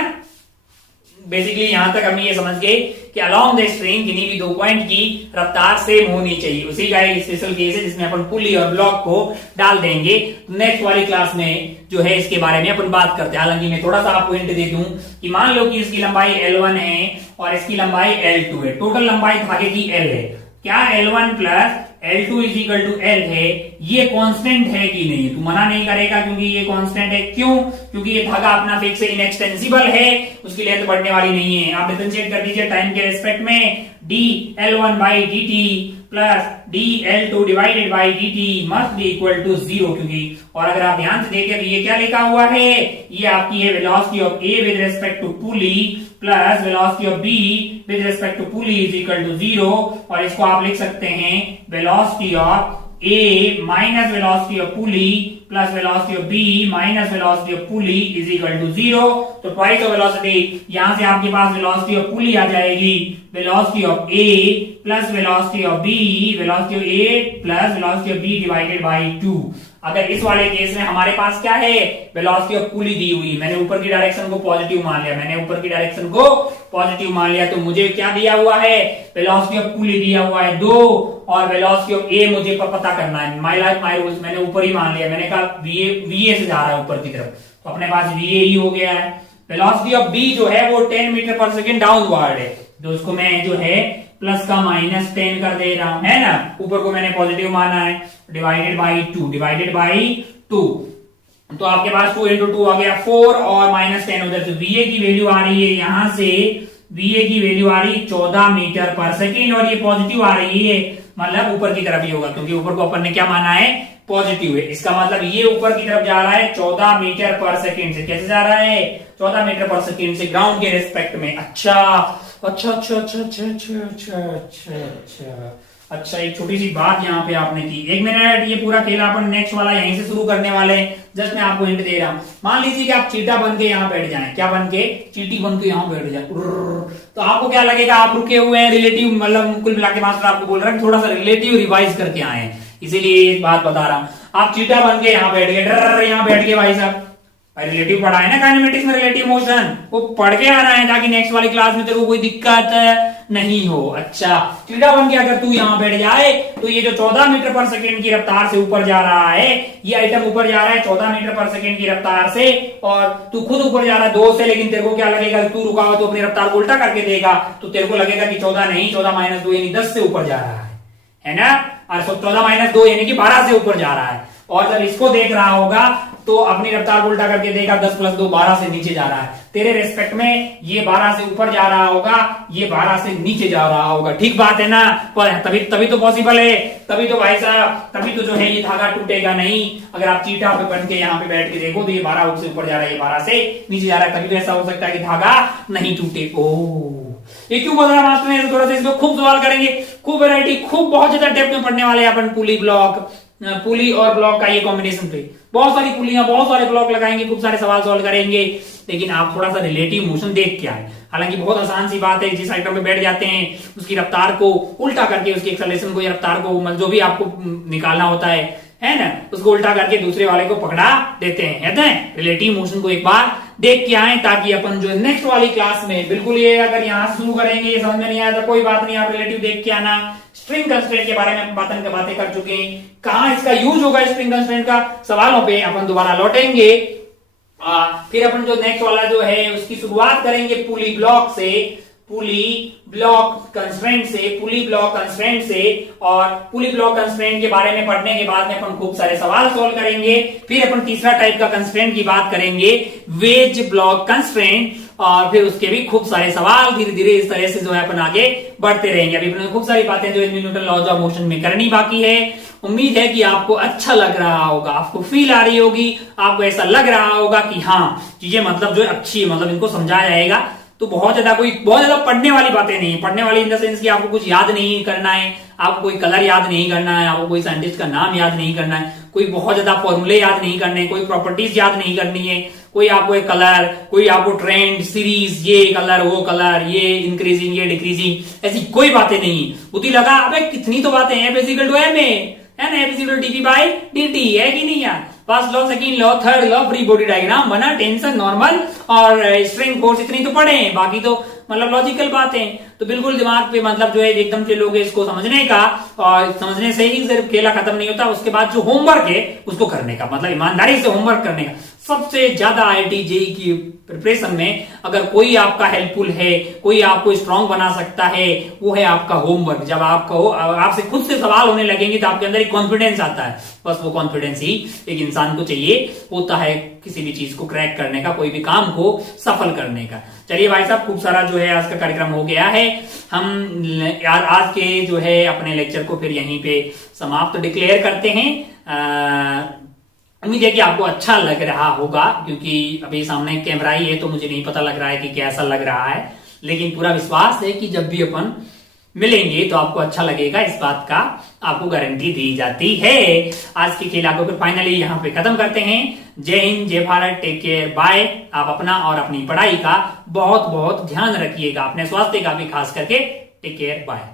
बेसिकली यहां तक हम ये समझ गए कि अलोंग द स्ट्रिंग किन्हीं भी 2 पॉइंट की रफ्तार सेम होनी चाहिए। उसी का एक स्पेशल केस है जिसमें अपन पुली और ब्लॉक को डाल देंगे। नेक्स्ट वाली क्लास में जो है इसके बारे में अपन बात करते हैं। हालांकि मैं थोड़ा सा आपको हिंट दे दूं कि मान लो कि इसकी लंबाई L1 है और इसकी लंबाई L2 है, टोटल लंबाई धागे की L है। क्या L1 plus L2 is equal to L है, ये कांस्टेंट है कि नहीं? तू मना नहीं करेगा क्योंकि ये कांस्टेंट है। क्यों? क्योंकि ये धागा अपना फिक्स है, इनएक्सटेंसिबल है, उसकी लेंथ बढ़ने वाली नहीं है। आप डिफरेंशिएट कर दीजिए टाइम के रिस्पेक्ट में, dL1 by dt plus dL2 divided by dt must be equal to 0, क्योंकि और अगर आप ध्यान से देखें तो ये क्या लिखा हुआ है, ये आपकी है velocity of A with respect to pulley plus velocity of B with respect to pulley is equal to 0, और इसको आप लिख सकते हैं velocity of A minus velocity of pulley plus velocity of B minus velocity of pulley is equal to 0। तो twice of velocity, यहां से आपके पास वेलोसिटी ऑफ पुली आ जाएगी velocity of A plus velocity of B, velocity of A plus velocity of B divided by 2। अगर इस वाले case में हमारे पास क्या है, वेलोसिटी ऑफ पुली दी हुई, मैंने ऊपर की डायरेक्शन को पॉजिटिव मान लिया, मैंने ऊपर की डायरेक्शन को पॉजिटिव मान लिया, तो मुझे क्या दिया हुआ है, वेलोसिटी ऑफ पुली दिया हुआ है 2, और वेलोसिटी ऑफ ए मुझे पता करना है। माय लाइफ माय रूल्स, मैंने ऊपर ही मान लिया, मैंने कहा VA से जा रहा है ऊपर की तरफ, तो अपने पास VA ही हो गया है। वेलोसिटी ऑफ B जो है वो 10 मीटर पर सेकेंड डाउनवर्ड है, तो उसको मैं जो है प्लस का -10 कर दे रहा हूं, है ना, ऊपर को मैंने पॉजिटिव माना है, डिवाइडेड बाई 2, तो आपके पास 2 into 2 आ गया 4 और -10 उधर से VA की वैल्यू आ रही है यहां से VA की वैल्यू आ रही 14 मीटर पर सेकेंड और ये पॉजिटिव आ रही है, मतलब ऊपर की तरफ ही होगा क्योंकि ऊपर को अपन ने क्या माना है, पॉजिटिव है। इसका मतलब ये ऊपर की तरफ जा रहा है 14 मीटर पर सेकेंड से। कैसे जा रहा है, 14 मीटर पर सेकेंड से ग्राउंड के रेस्पेक्ट में। अच्छा अच्छा अच्छा अच्छा अच्छा अच्छा अच्छा अच्छा अच्छा अच्छा, एक छोटी सी बात यहाँ पे आपने की। 1 मिनट, ये पूरा खेल अपन नेक्स्ट वाला यहीं से शुरू करने वाले हैं। जस्ट मैं आपको हिंट दे रहा हूं। मान लीजिए कि आप चीटा बन के यहाँ बैठ जाएं। क्या बन के, चीटी बन के यहाँ बैठ जाए, तो आपको क्या लगेगा, आप रुके हुए हैं रिलेटिव, मतलब कुल मिला के मास्टर आपको बोल रहा है थोड़ा सा रिलेटिव रिवाइज करके आए हैं, इसीलिए एक बात बता रहा हूं। आप चीटा बन के यहाँ बैठ गए, डर यहाँ बैठ गए भाई साहब, रिलेटिव पढ़ा है ना काइनेमेटिक्स में, रिलेटिव मोशन वो पढ़ के आना है ताकि नेक्स्ट वाली क्लास में तेरे को कोई दिक्कत नहीं हो। अच्छा, चीटा बन के अगर तू यहाँ बैठ जाए तो ये जो 14 मीटर पर सेकेंड की रफ्तार से ऊपर जा रहा है, ये आइटम ऊपर जा रहा है 14 मीटर पर सेकेंड की रफ्तार से, और तू खुद ऊपर जा रहा है 2 से, लेकिन तेरे को क्या लगेगा, तू रुका हुआ तो अपनी रफ्तार को उल्टा करके देगा तो तेरे को लगेगा कि 14 नहीं, 14 - 2 यानी 10 से ऊपर जा रहा है ना, और 14 - 2 यानी कि 12 से ऊपर जा रहा है। और जब इसको देख रहा होगा तो अपनी रफ्तार उल्टा करके देखा, 10 + 2 12 से नीचे जा रहा है। तेरे रेस्पेक्ट में ये 12 से ऊपर जा रहा होगा, ये 12 से नीचे जा रहा होगा। ठीक बात है ना, पर तभी तो पॉसिबल है, तभी तो भाई साहब, तभी तो जो है ये धागा टूटेगा नहीं। अगर आप चीटा पे बन के यहाँ पे बैठ के देखो तो ये 12 से ऊपर जा रहा है, ये 12 से नीचे जा रहा है, तभी तो ऐसा हो सकता है कि धागा नहीं टूटे। ये क्यों बता रहा मास्टर ने, थोड़ा सा इसमें खूब सवाल करेंगे, खूब वैरायटी, खूब बहुत ज्यादा डेप्थ में पढ़ने वाले अपन पुली ब्लॉक, पुली और ब्लॉक का ये कॉम्बिनेशन पे बहुत सारी पुलियां, बहुत सारे ब्लॉक लगाएंगे, खूब सारे सवाल सॉल्व करेंगे। लेकिन आप थोड़ा सा रिलेटिव मोशन देख के आए। हालांकि बहुत आसान सी बात है, जिस आइटम पे बैठ जाते हैं उसकी रफ्तार को उल्टा करके, उसकी एक्सेलरेशन को या रफ्तार को जो भी आपको निकालना होता है ना, उसको उल्टा करके दूसरे वाले को पकड़ा देते हैं। रिलेटिव मोशन को एक बार देख के आए ताकि अपन जो नेक्स्ट वाली क्लास में बिल्कुल, ये अगर यहाँ से शुरू करेंगे ये समझ में नहीं आया तो कोई बात नहीं, आप रिलेटिव देख के आना। स्ट्रिंग कंस्ट्रेंट के बारे में बातें कर चुके हैं, कहां इसका यूज होगा स्ट्रिंग कंस्ट्रेंट का, सवालों पे अपन दोबारा लौटेंगे। फिर अपन जो नेक्स्ट वाला जो है उसकी शुरुआत करेंगे पुली ब्लॉक से, पुली ब्लॉक कंस्ट्रेंट से, और पुली ब्लॉक कंस्ट्रेंट के बारे में पढ़ने के बाद में अपन खूब सारे सवाल सॉल्व करेंगे। फिर अपन तीसरा टाइप का कंस्ट्रेंट की बात करेंगे, वेज ब्लॉक कंस्ट्रेंट, और फिर उसके भी खूब सारे सवाल धीरे धीरे इस तरह से जो है अपन आगे बढ़ते रहेंगे। अभी अपने खूब सारी बातें जो न्यूटन लॉज ऑफ मोशन में करनी बाकी है। उम्मीद है कि आपको अच्छा लग रहा होगा, आपको फील आ रही होगी, आपको ऐसा लग रहा होगा कि हाँ चीजें मतलब जो अच्छी, मतलब इनको समझा जाएगा। तो बहुत ज्यादा पढ़ने वाली बातें नहीं है, पढ़ने वाली इन द सेंस कि आपको कुछ याद नहीं करना है, आपको कोई कलर याद नहीं करना है, आपको कोई साइंटिस्ट का नाम याद नहीं करना है, कोई बहुत ज्यादा फॉर्मूले याद नहीं करने, कोई प्रॉपर्टीज याद नहीं करनी है, कोई आपको एक कलर, कोई आपको ट्रेंड सीरीज, ये कलर वो कलर, ये इंक्रीजिंग ये डिक्रीजिंग, ऐसी कोई बातें नहीं। बुद्धि लगा अबे कितनी तो बातें हैं, F = m है ना, F = dp/dt है कि नहीं यार। First law, second law, third law, free body diagram बना, टेंशन नॉर्मल और स्ट्रिंग फोर्स, इतनी तो पढ़े हैं, बाकी तो मतलब लॉजिकल बातें तो बिल्कुल दिमाग पे मतलब जो है एकदम से लोग इसको समझने का, और समझने से ही सिर्फ खेला खत्म नहीं होता, उसके बाद जो होमवर्क है उसको करने का, मतलब ईमानदारी से होमवर्क करने का। सबसे ज्यादा IIT JEE की प्रिपरेशन में अगर कोई आपका हेल्पफुल है, कोई आपको स्ट्रांग बना सकता है, वो है आपका होमवर्क। जब आपसे खुद से सवाल होने लगेंगे तो आपके अंदर एक कॉन्फिडेंस आता है, बस वो कॉन्फिडेंस ही एक इंसान को चाहिए होता है किसी भी चीज को क्रैक करने का, कोई भी काम को सफल करने का। चलिए भाई साहब, खूब सारा जो है आज का कार्यक्रम हो गया है। हम यार आज के जो है अपने लेक्चर को फिर यहीं पे समाप्त डिक्लेयर करते हैं। उम्मीद है कि आपको अच्छा लग रहा होगा, क्योंकि अभी सामने कैमरा ही है तो मुझे नहीं पता लग रहा है कि कैसा लग रहा है, लेकिन पूरा विश्वास है कि जब भी अपन मिलेंगे तो आपको अच्छा लगेगा, इस बात का आपको गारंटी दी जाती है। आज की खेला को फिर फाइनली यहाँ पे खत्म करते हैं। जय हिंद, जय भारत, टेक केयर, बाय। आप अपना और अपनी पढ़ाई का बहुत बहुत ध्यान रखिएगा, अपने स्वास्थ्य का भी खास करके। Take care, bye.